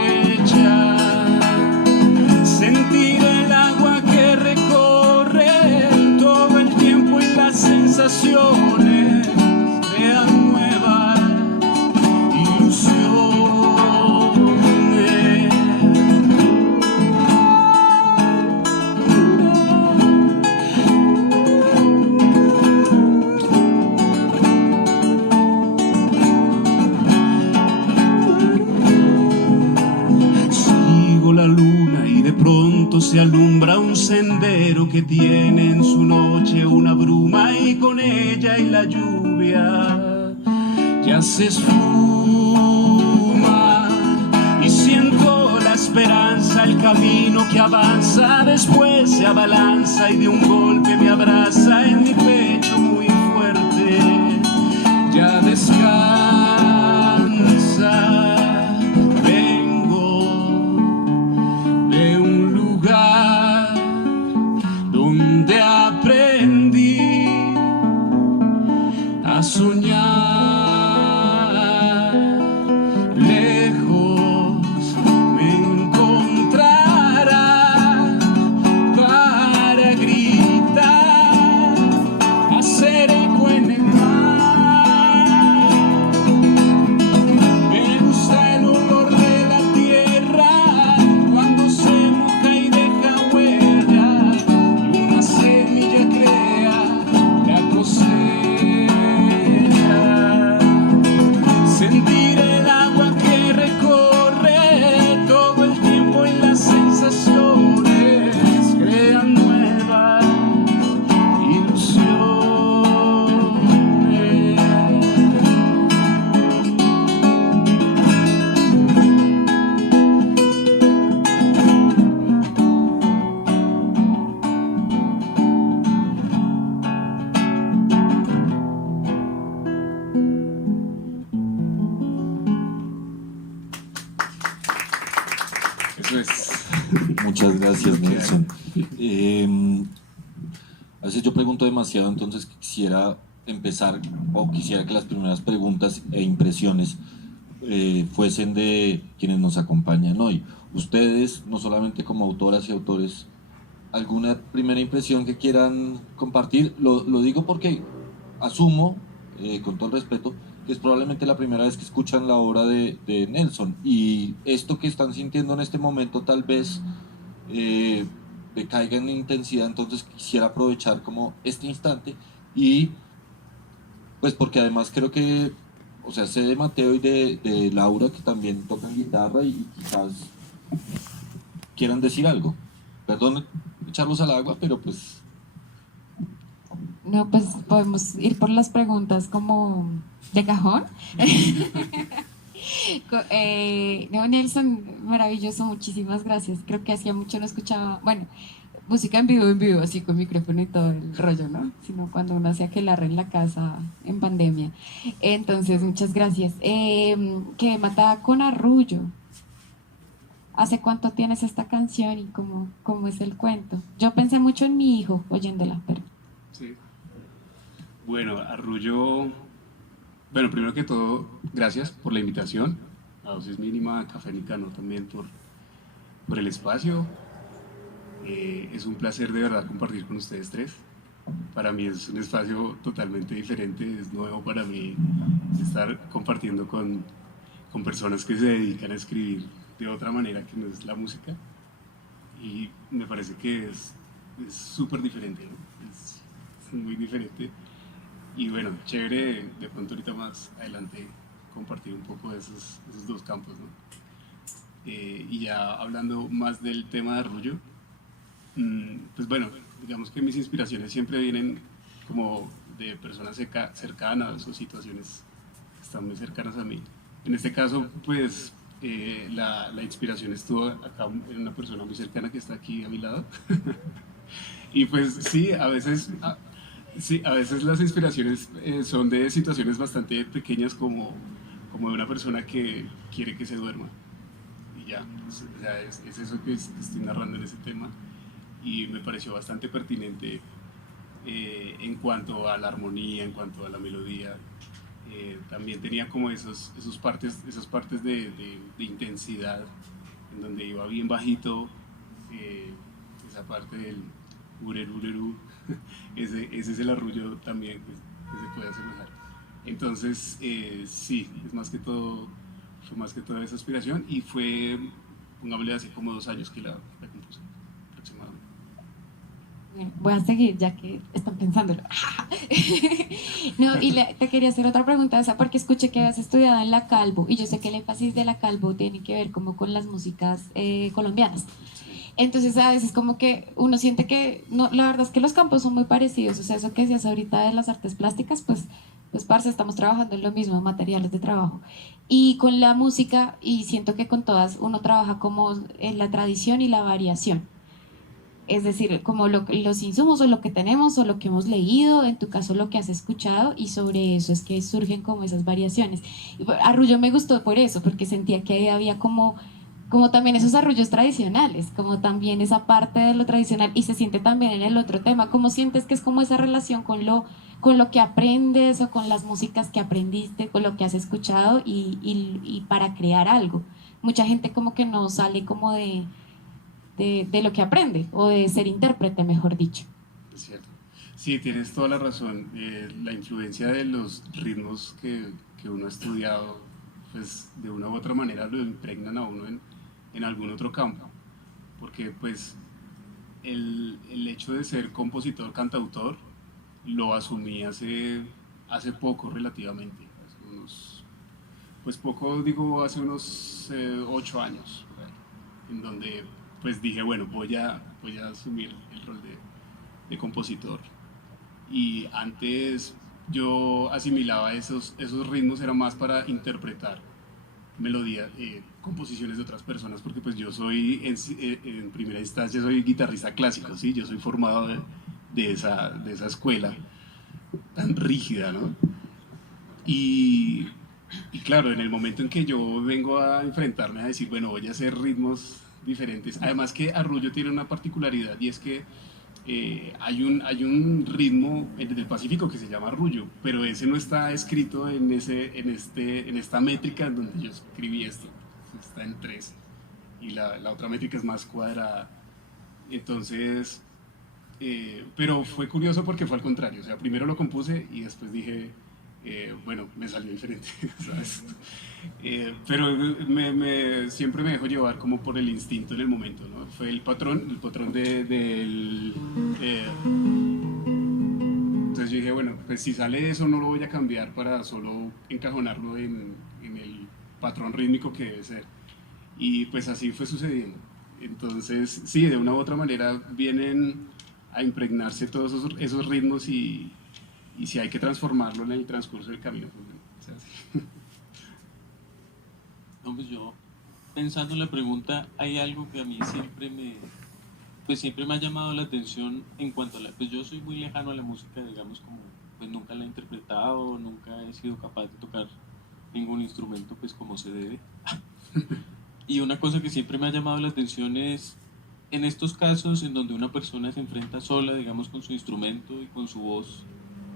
Sentir el agua que recorre todo el tiempo y las sensaciones crean nuevas ilusiones. Sigo la luna y de pronto se alumbra un sendero que tiene en su noche una bruma y con ella y la lluvia ya se esfuma y siento la esperanza, el camino que avanza, después se abalanza y de un golpe me abraza en mi pecho muy fuerte, ya descansa. Donde aprendí a soñar, lejos me encontrará para gritar, hacer Muchas gracias, Nelson. A veces yo pregunto demasiado, entonces quisiera empezar, o quisiera que las primeras preguntas e impresiones fuesen de quienes nos acompañan hoy. Ustedes, no solamente como autoras y autores, ¿alguna primera impresión que quieran compartir? Lo digo porque asumo, con todo el respeto, que es probablemente la primera vez que escuchan la obra de Nelson, y esto que están sintiendo en este momento tal vez decaiga en intensidad. Entonces quisiera aprovechar como este instante, y pues porque además creo que, o sea, sé de Mateo y de Laura, que también tocan guitarra, y quizás quieran decir algo. Perdón echarlos al agua, pero pues... No, pues podemos ir por las preguntas como de cajón. No, Nelson, maravilloso, muchísimas gracias. Creo que hacía mucho no escuchaba, bueno, música en vivo, así con micrófono y todo el rollo, ¿no? Sino cuando uno hacía aquelarre en la casa en pandemia. Entonces, muchas gracias. Que mataba con Arrullo. ¿Hace cuánto tienes esta canción y cómo es el cuento? Yo pensé mucho en mi hijo oyéndola, pero... Sí. Bueno, Arrullo, bueno, primero que todo, gracias por la invitación, a Dosis Mínima, a Café Nicano también por el espacio. Es un placer de verdad compartir con ustedes tres. Para mí es un espacio totalmente diferente, es nuevo para mí estar compartiendo con personas que se dedican a escribir de otra manera que no es la música, y me parece que es súper diferente, ¿no? Es muy diferente. Y bueno, chévere de pronto ahorita más adelante compartir un poco de esos dos campos, ¿no? Y ya hablando más del tema de Arrullo, pues bueno, digamos que mis inspiraciones siempre vienen como de personas cercanas o situaciones que están muy cercanas a mí. En este caso, pues la inspiración estuvo acá en una persona muy cercana que está aquí a mi lado. Y pues sí, a veces... Sí, a veces las inspiraciones son de situaciones bastante pequeñas, como de una persona que quiere que se duerma. Y ya, pues, o sea, es eso que estoy narrando en ese tema. Y me pareció bastante pertinente en cuanto a la armonía, en cuanto a la melodía. También tenía como esas partes de intensidad, en donde iba bien bajito, esa parte del urerurerú. Ese es el Arrullo también que se puede asemejar. Entonces, sí, fue más que todo esa aspiración, y fue, pongámosle, hace como 2 años que la compuse, aproximadamente. Bien, voy a seguir ya que están pensándolo. No, y te quería hacer otra pregunta, o sea, porque escuché que habías estudiado en la Calvo, y yo sé que el énfasis de la Calvo tiene que ver como con las músicas colombianas. Entonces a veces como que uno siente que, no, la verdad es que los campos son muy parecidos, o sea, eso que decías ahorita de las artes plásticas, pues parce, estamos trabajando en lo mismo, materiales de trabajo. Y con la música, y siento que con todas, uno trabaja como en la tradición y la variación. Es decir, como los insumos o lo que tenemos o lo que hemos leído, en tu caso lo que has escuchado, y sobre eso es que surgen como esas variaciones. Y Arrullo me gustó por eso, porque sentía que ahí había como también esos arrullos tradicionales, como también esa parte de lo tradicional, y se siente también en el otro tema. ¿Cómo sientes que es como esa relación con lo que aprendes, o con las músicas que aprendiste, con lo que has escuchado, y para crear algo? Mucha gente como que no sale como de lo que aprende, o de ser intérprete, mejor dicho. Es cierto. Sí, tienes toda la razón. La influencia de los ritmos que uno ha estudiado, pues de una u otra manera lo impregnan a uno en algún otro campo. Porque pues el hecho de ser compositor, cantautor, lo asumí hace poco relativamente. Pues poco digo, hace unos 8 años, en donde pues dije, bueno, voy a asumir el rol de compositor. Y antes yo asimilaba esos ritmos, era más para interpretar melodías, composiciones de otras personas, porque pues yo soy, en primera instancia, soy guitarrista clásico, ¿sí? Yo soy formado de esa escuela tan rígida, ¿no? Y claro, en el momento en que yo vengo a enfrentarme a decir, bueno, voy a hacer ritmos diferentes. Además que Arrullo tiene una particularidad y es que hay un ritmo del Pacífico que se llama Arrullo, pero ese no está escrito en esta métrica en donde yo escribí esto, está en 3 y la otra métrica es más cuadrada. Entonces, pero fue curioso porque fue al contrario, o sea, primero lo compuse y después dije, bueno, me salió diferente, ¿sabes? Pero siempre me dejo llevar como por el instinto en el momento, ¿no? Fue el patrón entonces yo dije, bueno, pues si sale eso no lo voy a cambiar para solo encajonarlo en el patrón rítmico que debe ser. Y pues así fue sucediendo. Entonces, sí, de una u otra manera vienen a impregnarse todos esos ritmos y si hay que transformarlo en el transcurso del camino, pues bueno, o sea, sí. No, pues yo, pensando en la pregunta, hay algo que a mí siempre me ha llamado la atención en cuanto a pues yo soy muy lejano a la música, digamos, como pues nunca la he interpretado, nunca he sido capaz de tocar ningún instrumento pues como se debe. Y una cosa que siempre me ha llamado la atención es en estos casos en donde una persona se enfrenta sola, digamos, con su instrumento y con su voz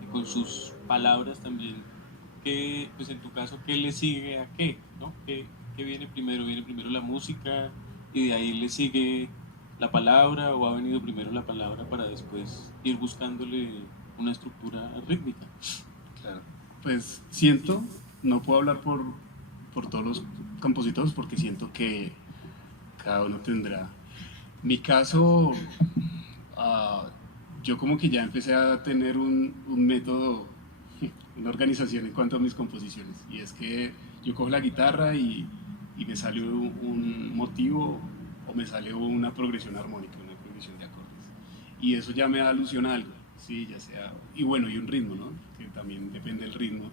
y con sus palabras también, que pues en tu caso, ¿qué le sigue a qué? ¿No? ¿Qué viene primero? ¿Viene primero la música y de ahí le sigue la palabra, o ha venido primero la palabra para después ir buscándole una estructura rítmica? Claro. Pues siento, no puedo hablar por todos los compositores porque siento que cada uno tendrá. Mi caso, yo como que ya empecé a tener un método, una organización en cuanto a mis composiciones, y es que yo cojo la guitarra y me sale un motivo o me sale una progresión armónica, una progresión de acordes, y eso ya me da alusión a algo, sí, ya sea, y bueno, y un ritmo, ¿no? Que también depende del ritmo,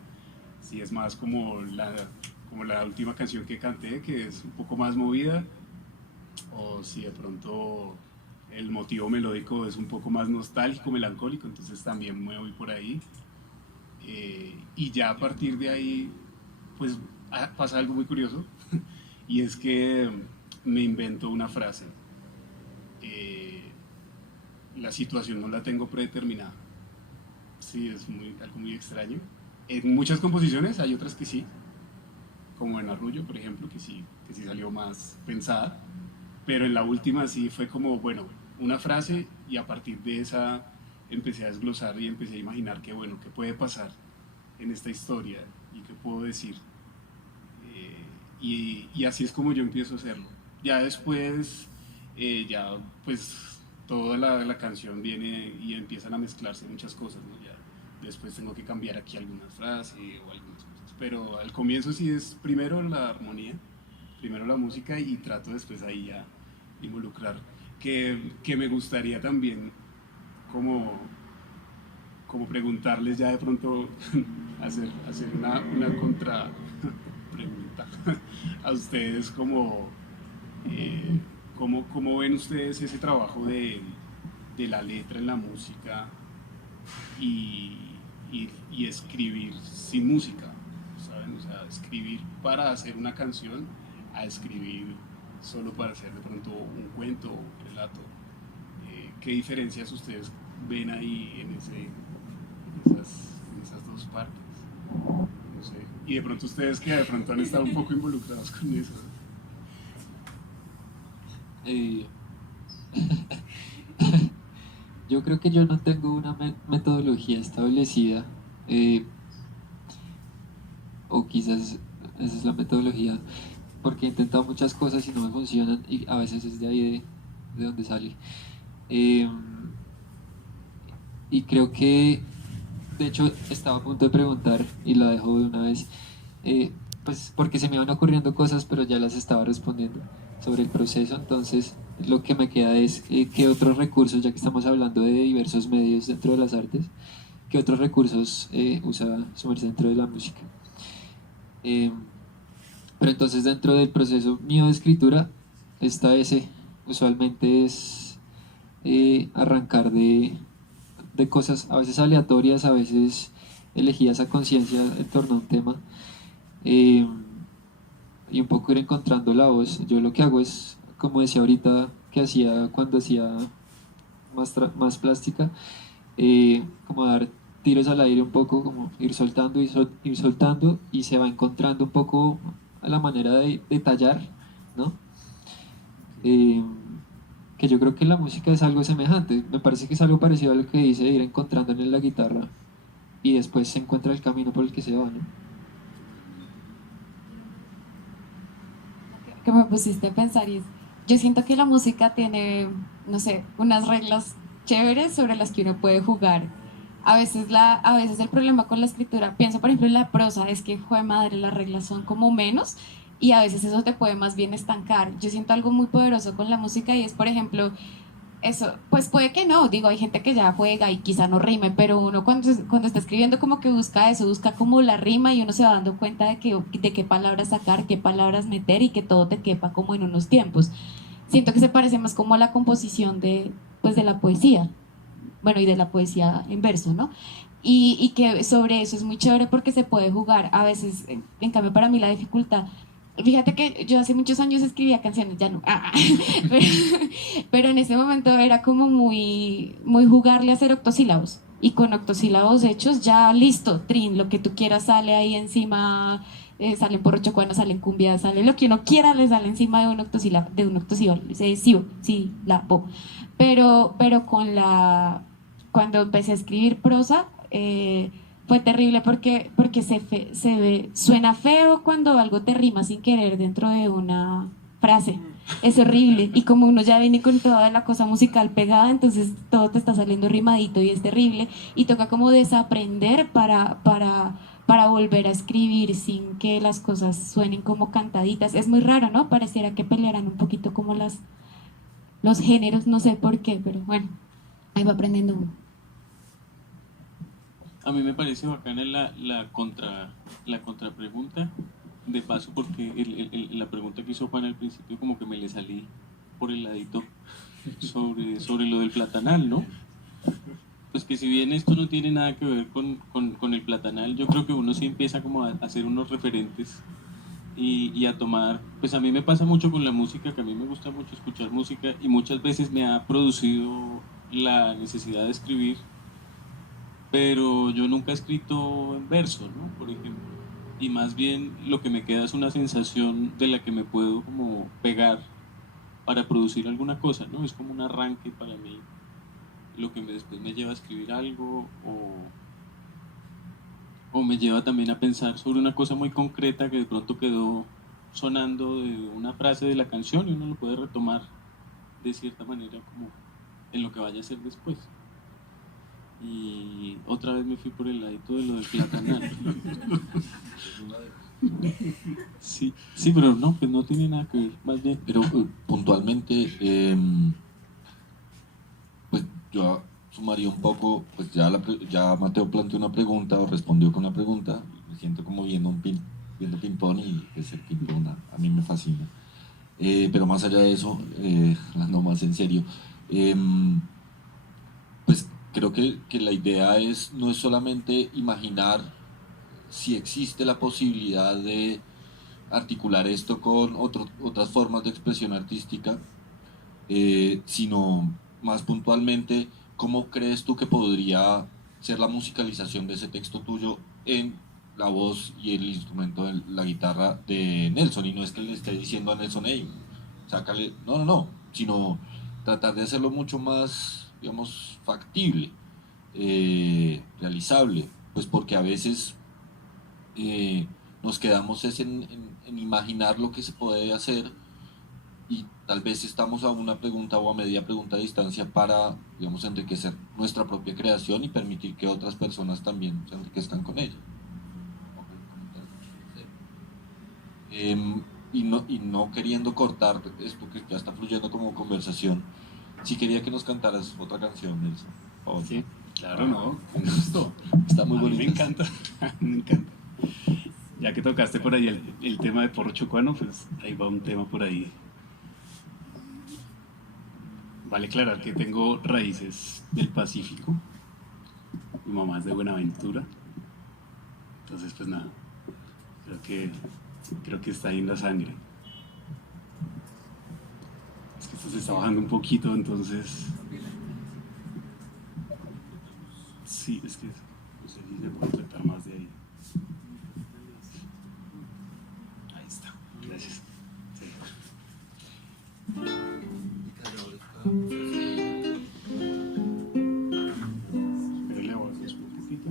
si es más como la última canción que canté, que es un poco más movida, o si de pronto el motivo melódico es un poco más nostálgico, melancólico, entonces también me voy por ahí, y ya a partir de ahí pues pasa algo muy curioso y es que me invento una frase. La situación no la tengo predeterminada, sí, es algo muy extraño. En muchas composiciones hay otras que sí, como en Arrullo, por ejemplo, que sí salió más pensada, pero en la última sí fue como, bueno, una frase, y a partir de esa empecé a desglosar y empecé a imaginar que, bueno, qué puede pasar en esta historia y qué puedo decir. Y así es como yo empiezo a hacerlo. Ya después, ya pues toda la canción viene y empiezan a mezclarse muchas cosas, ¿no? Ya después tengo que cambiar aquí algunas frases o algunas cosas, pero al comienzo sí es primero la armonía, primero la música, y trato después ahí ya involucrar, que me gustaría también como preguntarles ya de pronto, hacer una contra pregunta a ustedes, como ¿cómo ven ustedes ese trabajo de la letra en la música y escribir sin música, ¿saben? O sea, escribir para hacer una canción a escribir solo para hacer de pronto un cuento o un relato. ¿Qué diferencias ustedes ven ahí en esas dos partes? No sé. Y de pronto ustedes que de pronto han estado un poco involucrados con eso. Yo creo que yo no tengo una metodología establecida, o quizás esa es la metodología, porque he intentado muchas cosas y no me funcionan, y a veces es de ahí de donde sale. Y creo que, de hecho, estaba a punto de preguntar y la dejo de una vez, pues porque se me van ocurriendo cosas, pero ya las estaba respondiendo sobre el proceso. Entonces lo que me queda es qué otros recursos, ya que estamos hablando de diversos medios dentro de las artes, qué otros recursos usa su merced dentro de la música. Pero entonces dentro del proceso mío de escritura está ese, usualmente es arrancar de cosas a veces aleatorias, a veces elegidas a conciencia en torno a un tema, y un poco ir encontrando la voz. Yo lo que hago es como decía ahorita, que hacía cuando hacía más plástica, como dar tiros al aire un poco, como ir soltando ir soltando y se va encontrando un poco a la manera de tallar, ¿no? Eh, que yo creo que la música es algo semejante, me parece que es algo parecido a lo que dice de ir encontrando en la guitarra y después se encuentra el camino por el que se va, ¿no? Que me pusiste a pensar y yo siento que la música tiene, no sé, unas reglas chéveres sobre las que uno puede jugar. A veces el problema con la escritura, pienso por ejemplo en la prosa, es que, joder madre, las reglas son como menos y a veces eso te puede más bien estancar. Yo siento algo muy poderoso con la música y es, por ejemplo, eso, pues puede que no, digo, hay gente que ya juega y quizá no rime, pero uno cuando está escribiendo como que busca eso, busca como la rima y uno se va dando cuenta de qué palabras sacar, qué palabras meter y que todo te quepa como en unos tiempos. Siento que se parece más como a la composición pues de la poesía, bueno, y de la poesía en verso, ¿no? Y que sobre eso es muy chévere porque se puede jugar. A veces, en cambio, para mí la dificultad. Fíjate que yo hace muchos años escribía canciones, ya no. Pero, pero en ese momento era como muy jugarle a hacer octosílabos. Y con octosílabos hechos, ya listo, trin, lo que tú quieras sale ahí encima, salen porro chocuano, salen cumbia, sale lo que uno quiera, le sale encima de un octosílabo, sí, la, bo. Pero cuando empecé a escribir prosa, fue terrible porque suena feo cuando algo te rima sin querer dentro de una frase. Es horrible. Y como uno ya viene con toda la cosa musical pegada, entonces todo te está saliendo rimadito y es terrible. Y toca como desaprender para volver a escribir sin que las cosas suenen como cantaditas. Es muy raro, ¿no? Pareciera que pelearan un poquito como los géneros, no sé por qué, pero bueno, ahí va aprendiendo uno. A mí me parece bacana la contrapregunta, de paso, porque la pregunta que hizo Juan al principio como que me le salí por el ladito sobre lo del platanal, ¿no? Pues que si bien esto no tiene nada que ver con el platanal, yo creo que uno sí empieza como a hacer unos referentes y a tomar, pues a mí me pasa mucho con la música, que a mí me gusta mucho escuchar música y muchas veces me ha producido la necesidad de escribir, pero yo nunca he escrito en verso, ¿no? Por ejemplo. Y más bien lo que me queda es una sensación de la que me puedo como pegar para producir alguna cosa, ¿no? Es como un arranque para mí, lo que después me lleva a escribir algo o me lleva también a pensar sobre una cosa muy concreta que de pronto quedó sonando de una frase de la canción y uno lo puede retomar de cierta manera como en lo que vaya a hacer después. Y otra vez me fui por el ladito de lo del platanal. Sí, sí, pero no, pues no tiene nada que ver, más bien. Pero puntualmente, pues yo sumaría un poco, pues ya Mateo planteó una pregunta o respondió con una pregunta, me siento como viendo ping-pong y pues el ping-pong a mí me fascina. Pero más allá de eso, hablando más en serio, pues creo que la idea no es solamente imaginar si existe la posibilidad de articular esto con otras formas de expresión artística, sino más puntualmente, ¿cómo crees tú que podría ser la musicalización de ese texto tuyo en la voz y el instrumento de la guitarra de Nelson? Y no es que le esté diciendo a Nelson, hey, sácale, no, sino tratar de hacerlo mucho más, digamos, factible, realizable, pues porque a veces nos quedamos en imaginar lo que se puede hacer y tal vez estamos a una pregunta o a media pregunta de distancia para, digamos, enriquecer nuestra propia creación y permitir que otras personas también se enriquezcan con ella. Y no queriendo cortar esto que ya está fluyendo como conversación, sí quería que nos cantaras otra canción, Nelson. Oh, sí, claro, no, con gusto. Está muy bonito. Me encanta, me encanta. Ya que tocaste por ahí el tema de porro chocuano, pues ahí va un tema por ahí. Vale aclarar que tengo raíces del Pacífico. Mi mamá es de Buenaventura. Entonces, pues nada, creo que está ahí en la sangre. Esto se está bajando un poquito, entonces... Sí, es que no sé si se puede apretar más de ahí. Ahí está, gracias. Sí. Espérenle, voy a subir un poquito.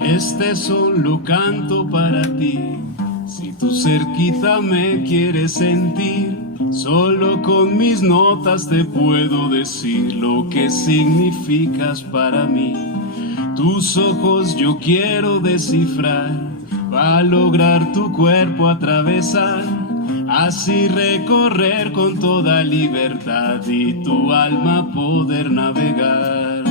Este solo canto para ti. Si tú cerquita me quieres sentir, solo con mis notas te puedo decir lo que significas para mí. Tus ojos yo quiero descifrar, va a lograr tu cuerpo atravesar, así recorrer con toda libertad y tu alma poder navegar.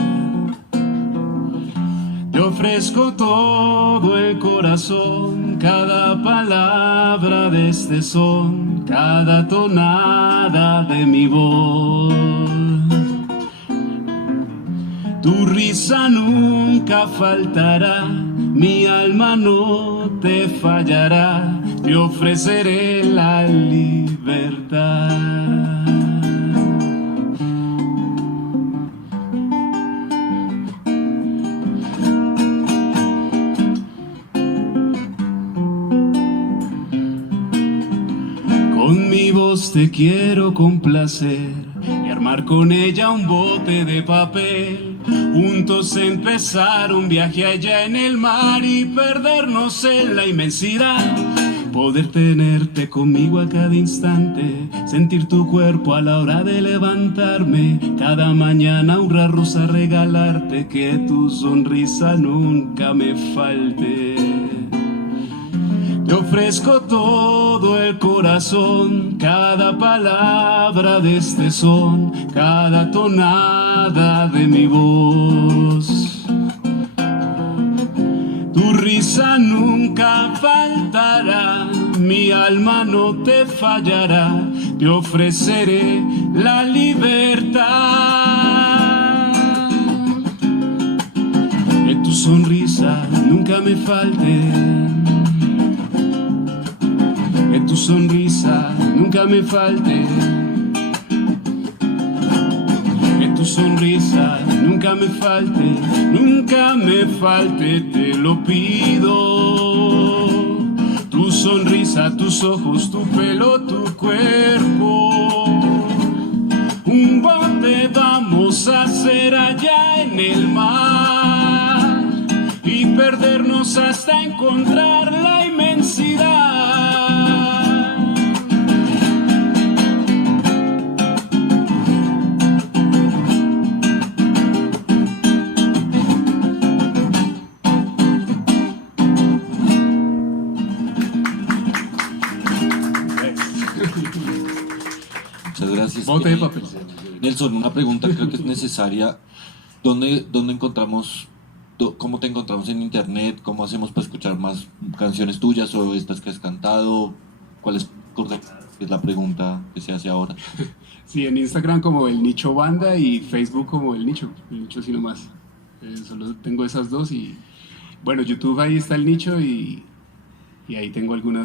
Te ofrezco todo el corazón, cada palabra de este son, cada tonada de mi voz. Tu risa nunca faltará, mi alma no te fallará, te ofreceré la libertad. Con mi voz te quiero complacer y armar con ella un bote de papel. Juntos empezar un viaje allá en el mar y perdernos en la inmensidad. Poder tenerte conmigo a cada instante, sentir tu cuerpo a la hora de levantarme. Cada mañana una rosa regalarte, que tu sonrisa nunca me falte. Te ofrezco todo el corazón, cada palabra de este son, cada tonada de mi voz. Tu risa nunca faltará, mi alma no te fallará, te ofreceré la libertad. Que tu sonrisa nunca me falte, que tu sonrisa nunca me falte, que tu sonrisa nunca me falte, te lo pido. Tu sonrisa, tus ojos, tu pelo, tu cuerpo. Un bote vamos a hacer allá en el mar y perdernos hasta encontrar la inmensidad. Muchas gracias. Bote de papel. Nelson, una pregunta creo que es necesaria. ¿Dónde encontramos, cómo te encontramos en internet? ¿Cómo hacemos para escuchar más canciones tuyas o estas que has cantado? ¿Cuál es correcta? Es la pregunta que se hace ahora. Sí, en Instagram como El Nicho Banda y Facebook como El Nicho sí nomás. Solo tengo esas dos y bueno, YouTube ahí está El Nicho y ahí tengo algún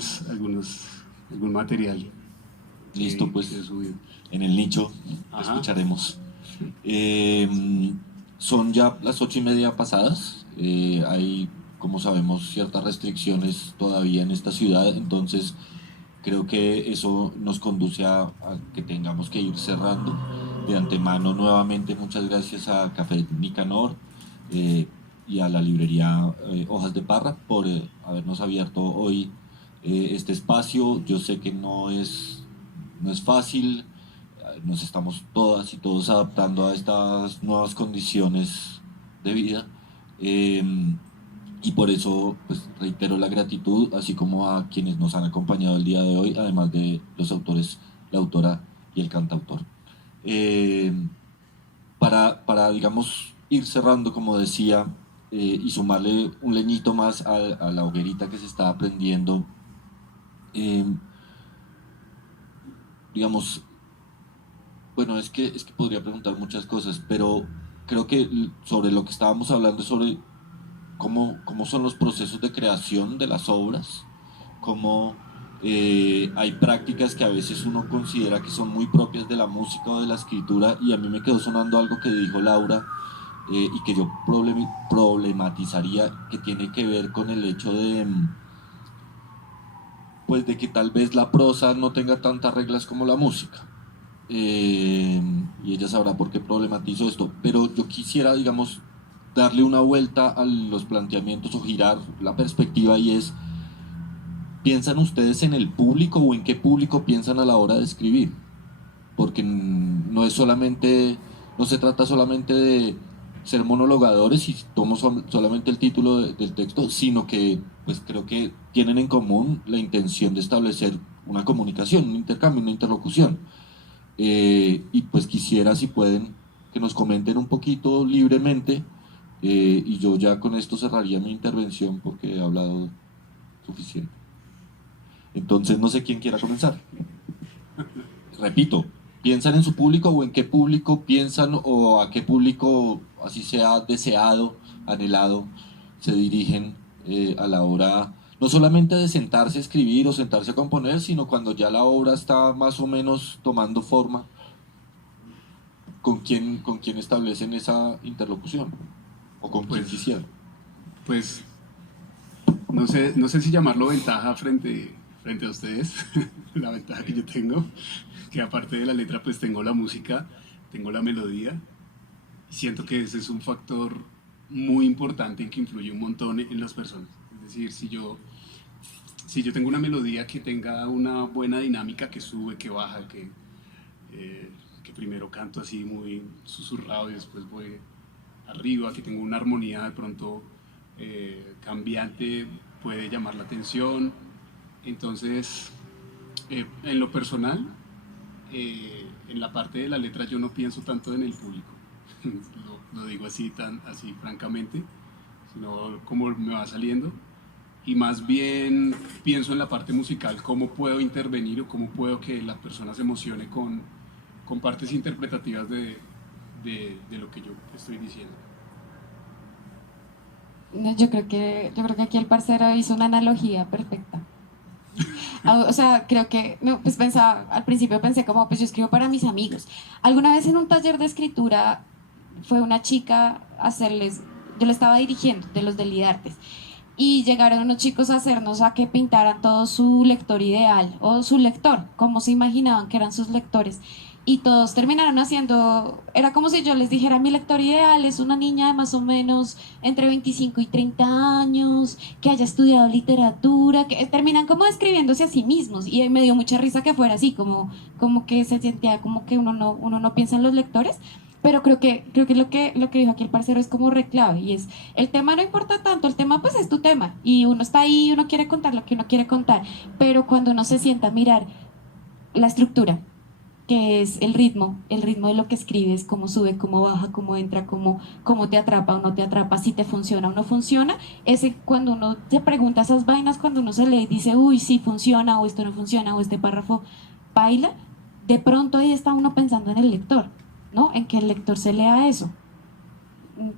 material. Listo, pues que he subido. en el nicho Ajá. escucharemos. Son ya las 8:30 pasadas. Hay, como sabemos, ciertas restricciones todavía en esta ciudad, entonces creo que eso nos conduce a que tengamos que ir cerrando. De antemano, nuevamente, muchas gracias a Café Nicanor y a la librería Hojas de Parra por habernos abierto hoy este espacio. Yo sé que no es fácil, nos estamos todas y todos adaptando a estas nuevas condiciones de vida. Y por eso pues reitero la gratitud, así como a quienes nos han acompañado el día de hoy, además de los autores, la autora y el cantautor. Eh, para, digamos, ir cerrando, como decía, y sumarle un leñito más a la hoguerita que se está aprendiendo, eh, digamos, bueno, es que podría preguntar muchas cosas, pero creo que sobre lo que estábamos hablando, sobre cómo son los procesos de creación de las obras, cómo hay prácticas que a veces uno considera que son muy propias de la música o de la escritura, y a mí me quedó sonando algo que dijo Laura, y que yo problematizaría, que tiene que ver con el hecho de, pues, de que tal vez la prosa no tenga tantas reglas como la música. Y ella sabrá por qué problematizo esto, pero yo quisiera, digamos, darle una vuelta a los planteamientos o girar la perspectiva, y es: ¿piensan ustedes en el público o en qué público piensan a la hora de escribir? Porque no es solamente, no se trata solamente de ser monologadores y tomo solamente el título del texto, sino que pues creo que tienen en común la intención de establecer una comunicación, un intercambio, una interlocución. Y pues quisiera, si pueden, que nos comenten un poquito libremente, y yo ya con esto cerraría mi intervención porque he hablado suficiente. Entonces no sé quién quiera comenzar. Repito, ¿piensan en su público o en qué público piensan, o a qué público, así sea deseado, anhelado, se dirigen a la hora, no solamente de sentarse a escribir o sentarse a componer, sino cuando ya la obra está más o menos tomando forma? ¿Con quién establecen esa interlocución? ¿O con quién quisieran? Pues no sé si llamarlo ventaja frente a ustedes, la ventaja que yo tengo, que aparte de la letra pues tengo la música, tengo la melodía, y siento que ese es un factor muy importante en que influye un montón en las personas. Es decir, si yo tengo una melodía que tenga una buena dinámica, que sube, que baja, que primero canto así muy susurrado y después voy arriba, que tengo una armonía de pronto cambiante, puede llamar la atención. Entonces, en lo personal, en la parte de la letra yo no pienso tanto en el público, lo digo así francamente, sino como me va saliendo, y más bien pienso en la parte musical, cómo puedo intervenir o cómo puedo que la persona se emocione con partes interpretativas de lo que yo estoy diciendo. No, yo creo que aquí el parcero hizo una analogía perfecta. O sea, creo que, no, pues pensaba, al principio pensé como, pues yo escribo para mis amigos. Alguna vez en un taller de escritura fue una chica a hacerles, yo le estaba dirigiendo, de los del IDARTES, y llegaron unos chicos a hacernos a que pintaran todo su lector ideal, o su lector, como se imaginaban que eran sus lectores. Y todos terminaron haciendo, era como si yo les dijera: mi lector ideal es una niña de más o menos entre 25 y 30 años, que haya estudiado literatura, que terminan como describiéndose a sí mismos. Y me dio mucha risa que fuera así, como que se sentía como que uno no piensa en los lectores. Pero creo que lo que dijo aquí el parcero es como re clave, y es: el tema no importa tanto, el tema pues es tu tema, y uno está ahí y uno quiere contar lo que uno quiere contar, pero cuando uno se sienta a mirar la estructura, que es el ritmo de lo que escribes, cómo sube, cómo baja, cómo entra, cómo te atrapa o no te atrapa, si te funciona o no funciona. Ese, cuando uno te pregunta esas vainas, cuando uno se lee y dice: uy, sí funciona, o esto no funciona, o este párrafo baila, de pronto ahí está uno pensando en el lector, ¿no? En que el lector se lea eso.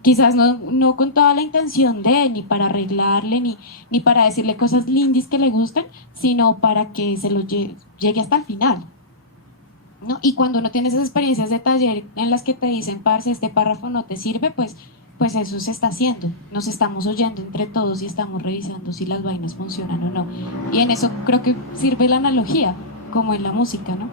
Quizás no con toda la intención de, ni para arreglarle, ni para decirle cosas lindis que le gusten, sino para que se lo llegue hasta el final, ¿no? Y cuando uno tiene esas experiencias de taller en las que te dicen: parce, este párrafo no te sirve, pues eso se está haciendo. Nos estamos oyendo entre todos y estamos revisando si las vainas funcionan o no. Y en eso creo que sirve la analogía, como en la música, ¿no?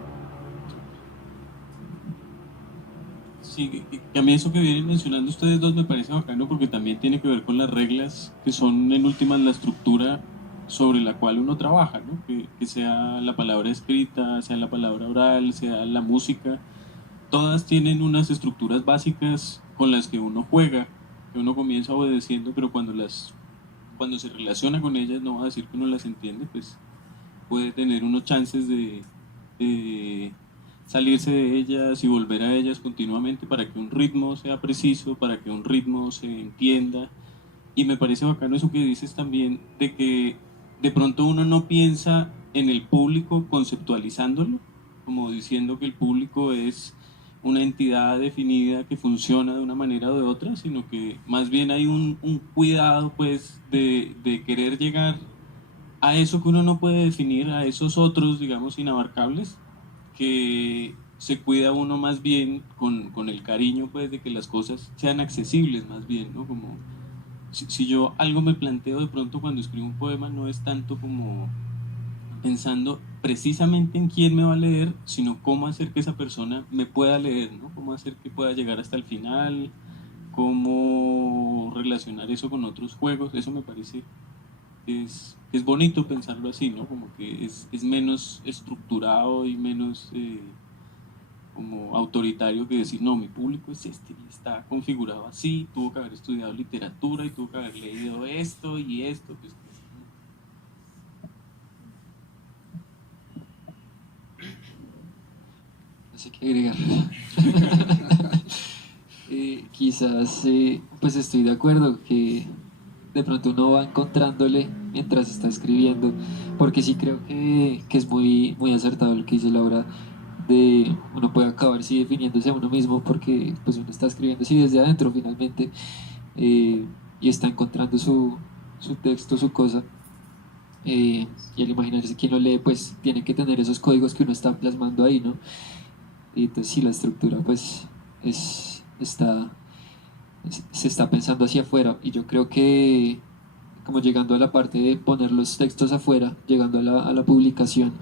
Sí, que a mí eso que vienen mencionando ustedes dos me parece bacano, porque también tiene que ver con las reglas que son en últimas la estructura sobre la cual uno trabaja, ¿no? Que sea la palabra escrita, sea la palabra oral, sea la música, todas tienen unas estructuras básicas con las que uno juega, que uno comienza obedeciendo, pero cuando se relaciona con ellas, no va a decir que uno las entiende, pues puede tener unos chances de salirse de ellas y volver a ellas continuamente para que un ritmo sea preciso, para que un ritmo se entienda. Y me parece bacano eso que dices también, de que de pronto uno no piensa en el público conceptualizándolo, como diciendo que el público es una entidad definida que funciona de una manera o de otra, sino que más bien hay un cuidado pues de querer llegar a eso que uno no puede definir, a esos otros, digamos, inabarcables, que se cuida uno más bien con el cariño pues de que las cosas sean accesibles más bien, ¿no? Como si yo algo me planteo de pronto cuando escribo un poema, no es tanto como pensando precisamente en quién me va a leer, sino cómo hacer que esa persona me pueda leer, ¿no? Cómo hacer que pueda llegar hasta el final, cómo relacionar eso con otros juegos. Eso me parece que es bonito pensarlo así, ¿no? Como que es menos estructurado y menos como autoritario que decir, no, mi público es este y está configurado así, tuvo que haber estudiado literatura y tuvo que haber leído esto y esto. Pues, no sé qué agregar. Quizás, pues estoy de acuerdo que de pronto uno va encontrándole mientras está escribiendo, porque sí creo que es muy acertado lo que dice Laura, de uno puede acabar sí definiéndose a uno mismo porque pues uno está escribiendo así desde adentro finalmente, y está encontrando su texto, su cosa, y al imaginarse quién lo lee pues tiene que tener esos códigos que uno está plasmando ahí, ¿no? Y entonces sí, la estructura pues está, se está pensando hacia afuera, y yo creo que como llegando a la parte de poner los textos afuera, llegando a la publicación,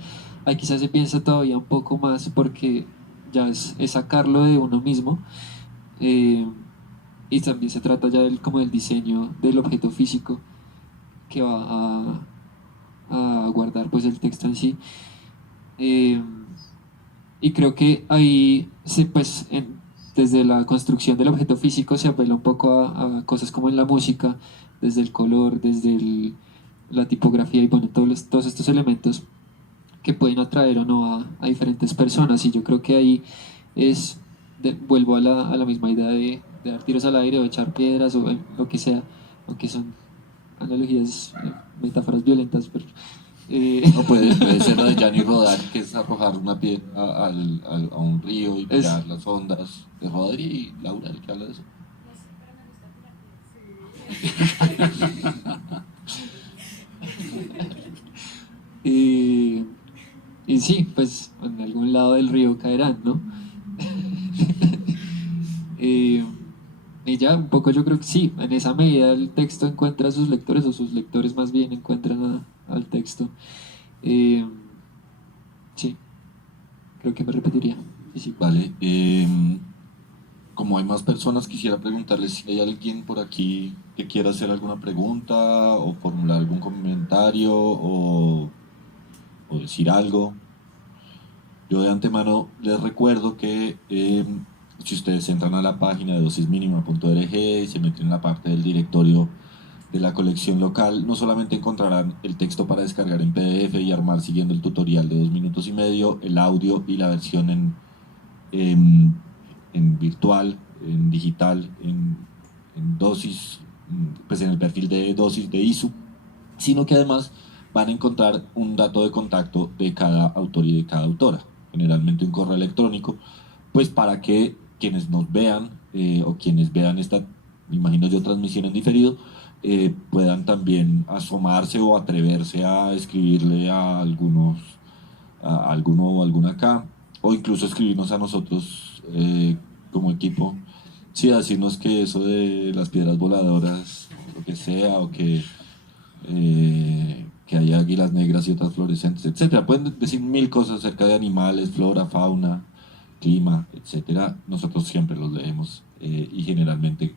ahí quizás se piensa todavía un poco más porque ya es sacarlo de uno mismo, eh, y también se trata ya como del diseño del objeto físico que va a guardar pues el texto en sí. Eh, y creo que ahí pues desde la construcción del objeto físico se apela un poco a cosas como en la música, desde el color, desde la tipografía y bueno, todos estos elementos que pueden atraer o no a diferentes personas. Y yo creo que ahí vuelvo a la misma idea de dar tiros al aire o echar piedras o lo que sea, aunque son analogías, metáforas violentas, pero No, puede ser la de Gianni Rodari, que es arrojar una piedra a un río y mirar las ondas. De Rodari y Laura, el que habla de eso. y sí, pues en algún lado del río caerán, ¿no? Y ya un poco yo creo que sí, en esa medida el texto encuentra a sus lectores, o sus lectores más bien encuentran al texto. Sí, creo que me repetiría. Y sí. Vale. Como hay más personas, quisiera preguntarles si hay alguien por aquí que quiera hacer alguna pregunta o formular algún comentario o decir algo. Yo de antemano les recuerdo que si ustedes entran a la página de dosisminima.org y se meten en la parte del directorio de la colección local, no solamente encontrarán el texto para descargar en PDF y armar siguiendo el tutorial de 2 minutos y medio, el audio y la versión en virtual, en digital, en dosis, pues en el perfil de dosis de ISU, sino que además van a encontrar un dato de contacto de cada autor y de cada autora, generalmente un correo electrónico, pues para que quienes nos vean o quienes vean esta, me imagino yo, transmisión en diferido, puedan también asomarse o atreverse a escribirle a alguno o alguna acá, o incluso escribirnos a nosotros como equipo, sí, decirnos que eso de las piedras voladoras, lo que sea, o que hay águilas negras y otras fluorescentes, etcétera. Pueden decir mil cosas acerca de animales, flora, fauna, clima, etcétera. Nosotros siempre los leemos y generalmente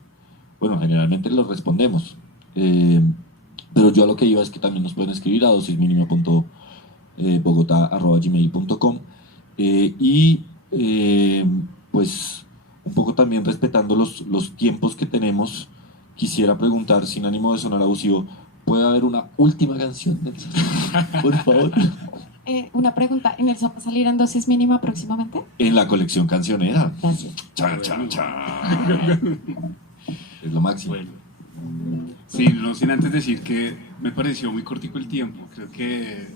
los respondemos. Pero yo a lo que iba es que también nos pueden escribir a dosisminima.bogota@gmail.com y pues un poco también respetando los tiempos que tenemos, quisiera preguntar, sin ánimo de sonar abusivo, ¿puede haber una última canción, Nelson? Por favor. Una pregunta, ¿Nelson va a salir en dosis mínima próximamente? En la colección cancionera. Gracias. Chan, chan, chan. Es lo máximo. Bueno, sí, no sin antes decir que me pareció muy cortico el tiempo. Creo que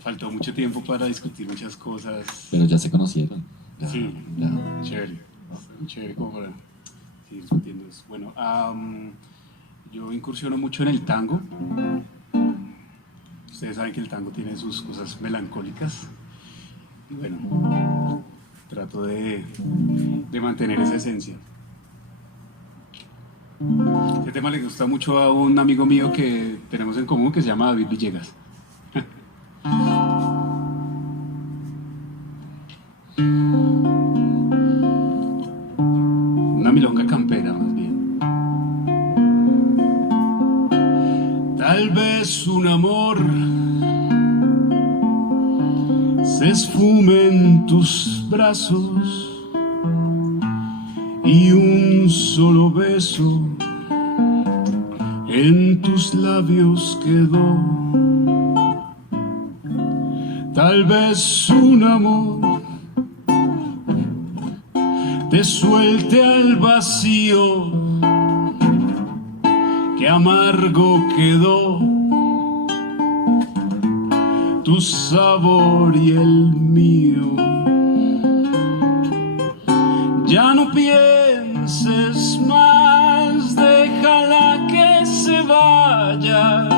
faltó mucho tiempo para discutir muchas cosas. Pero ya se conocieron. Ya, Sí. ya. Chévere, chévere como para seguir discutiendo eso. Bueno, yo incursiono mucho en el tango. Ustedes saben que el tango tiene sus cosas melancólicas. Y bueno, trato de mantener esa esencia. Este tema le gusta mucho a un amigo mío que tenemos en común que se llama David Villegas. Una milonga campera, más bien. Tal vez un amor se esfume en tus brazos y un solo beso en tus labios quedó. Tal vez un amor te suelte al vacío, que amargo quedó tu sabor y el mío. Ya no pienses más, déjala que se vaya,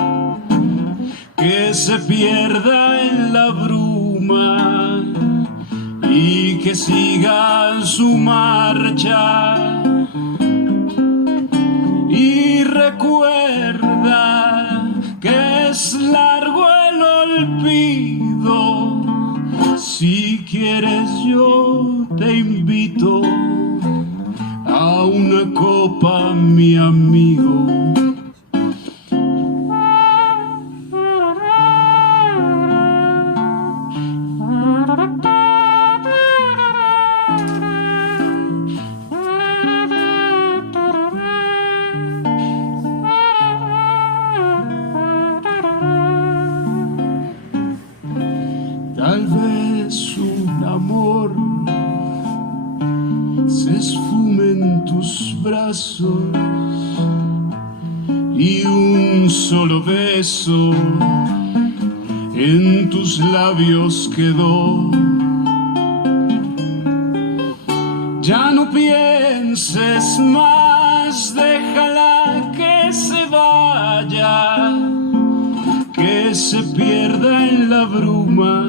que se pierda en la bruma y que siga su marcha. Y recuerda que es largo el olvido. Si quieres yo te invito a una copa, mi amigo. Tal vez un amor se esfume en tus brazos y un solo beso en tus labios quedó. Ya no pienses más, déjala que se vaya, que se pierda en la bruma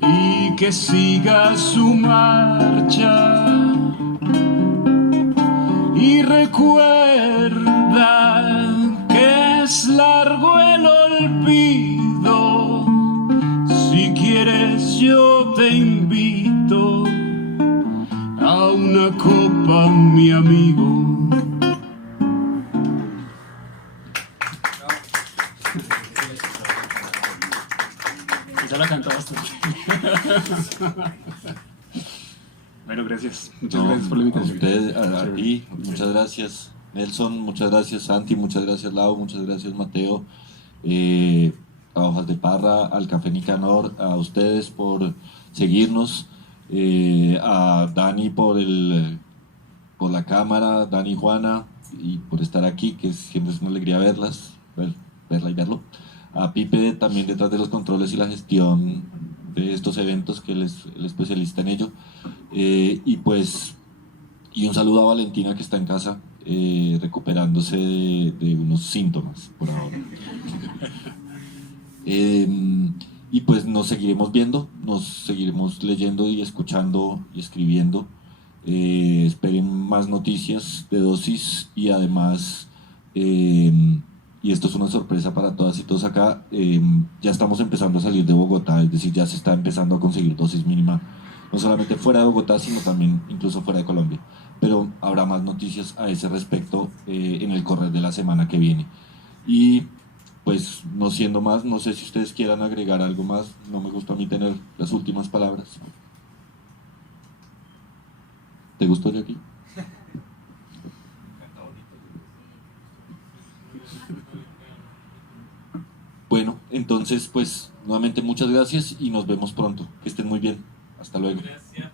y que siga su marcha. Y recuerda que es largo el olvido. Si quieres yo te invito a una copa, mi amigo. Esa la cantaste. Bueno, gracias. Muchas gracias por la A invitación. usted, a Chévere. ti, muchas gracias Nelson, muchas gracias Santi, muchas gracias Lau, muchas gracias Mateo, a Hojas de Parra, al Café Nicanor, a ustedes por seguirnos, a Dani por la cámara, Dani y Juana, y por estar aquí, que siempre es una alegría verla y verlo. A Pipe también detrás de los controles y la gestión de estos eventos, que él es el especialista en ello. Y un saludo a Valentina, que está en casa recuperándose de unos síntomas por ahora. Y pues nos seguiremos viendo, nos seguiremos leyendo y escuchando y escribiendo. Esperen más noticias de Dosis y además, y esto es una sorpresa para todas y todos acá, ya estamos empezando a salir de Bogotá, es decir, ya se está empezando a conseguir dosis mínima, no solamente fuera de Bogotá, sino también incluso fuera de Colombia. Pero habrá más noticias a ese respecto en el correr de la semana que viene. Y pues no siendo más, no sé si ustedes quieran agregar algo más, no me gusta a mí tener las últimas palabras. ¿Te gustó de aquí? Bueno, entonces Entonces, pues, nuevamente muchas gracias y nos vemos pronto. Que estén muy bien. Hasta luego. Gracias.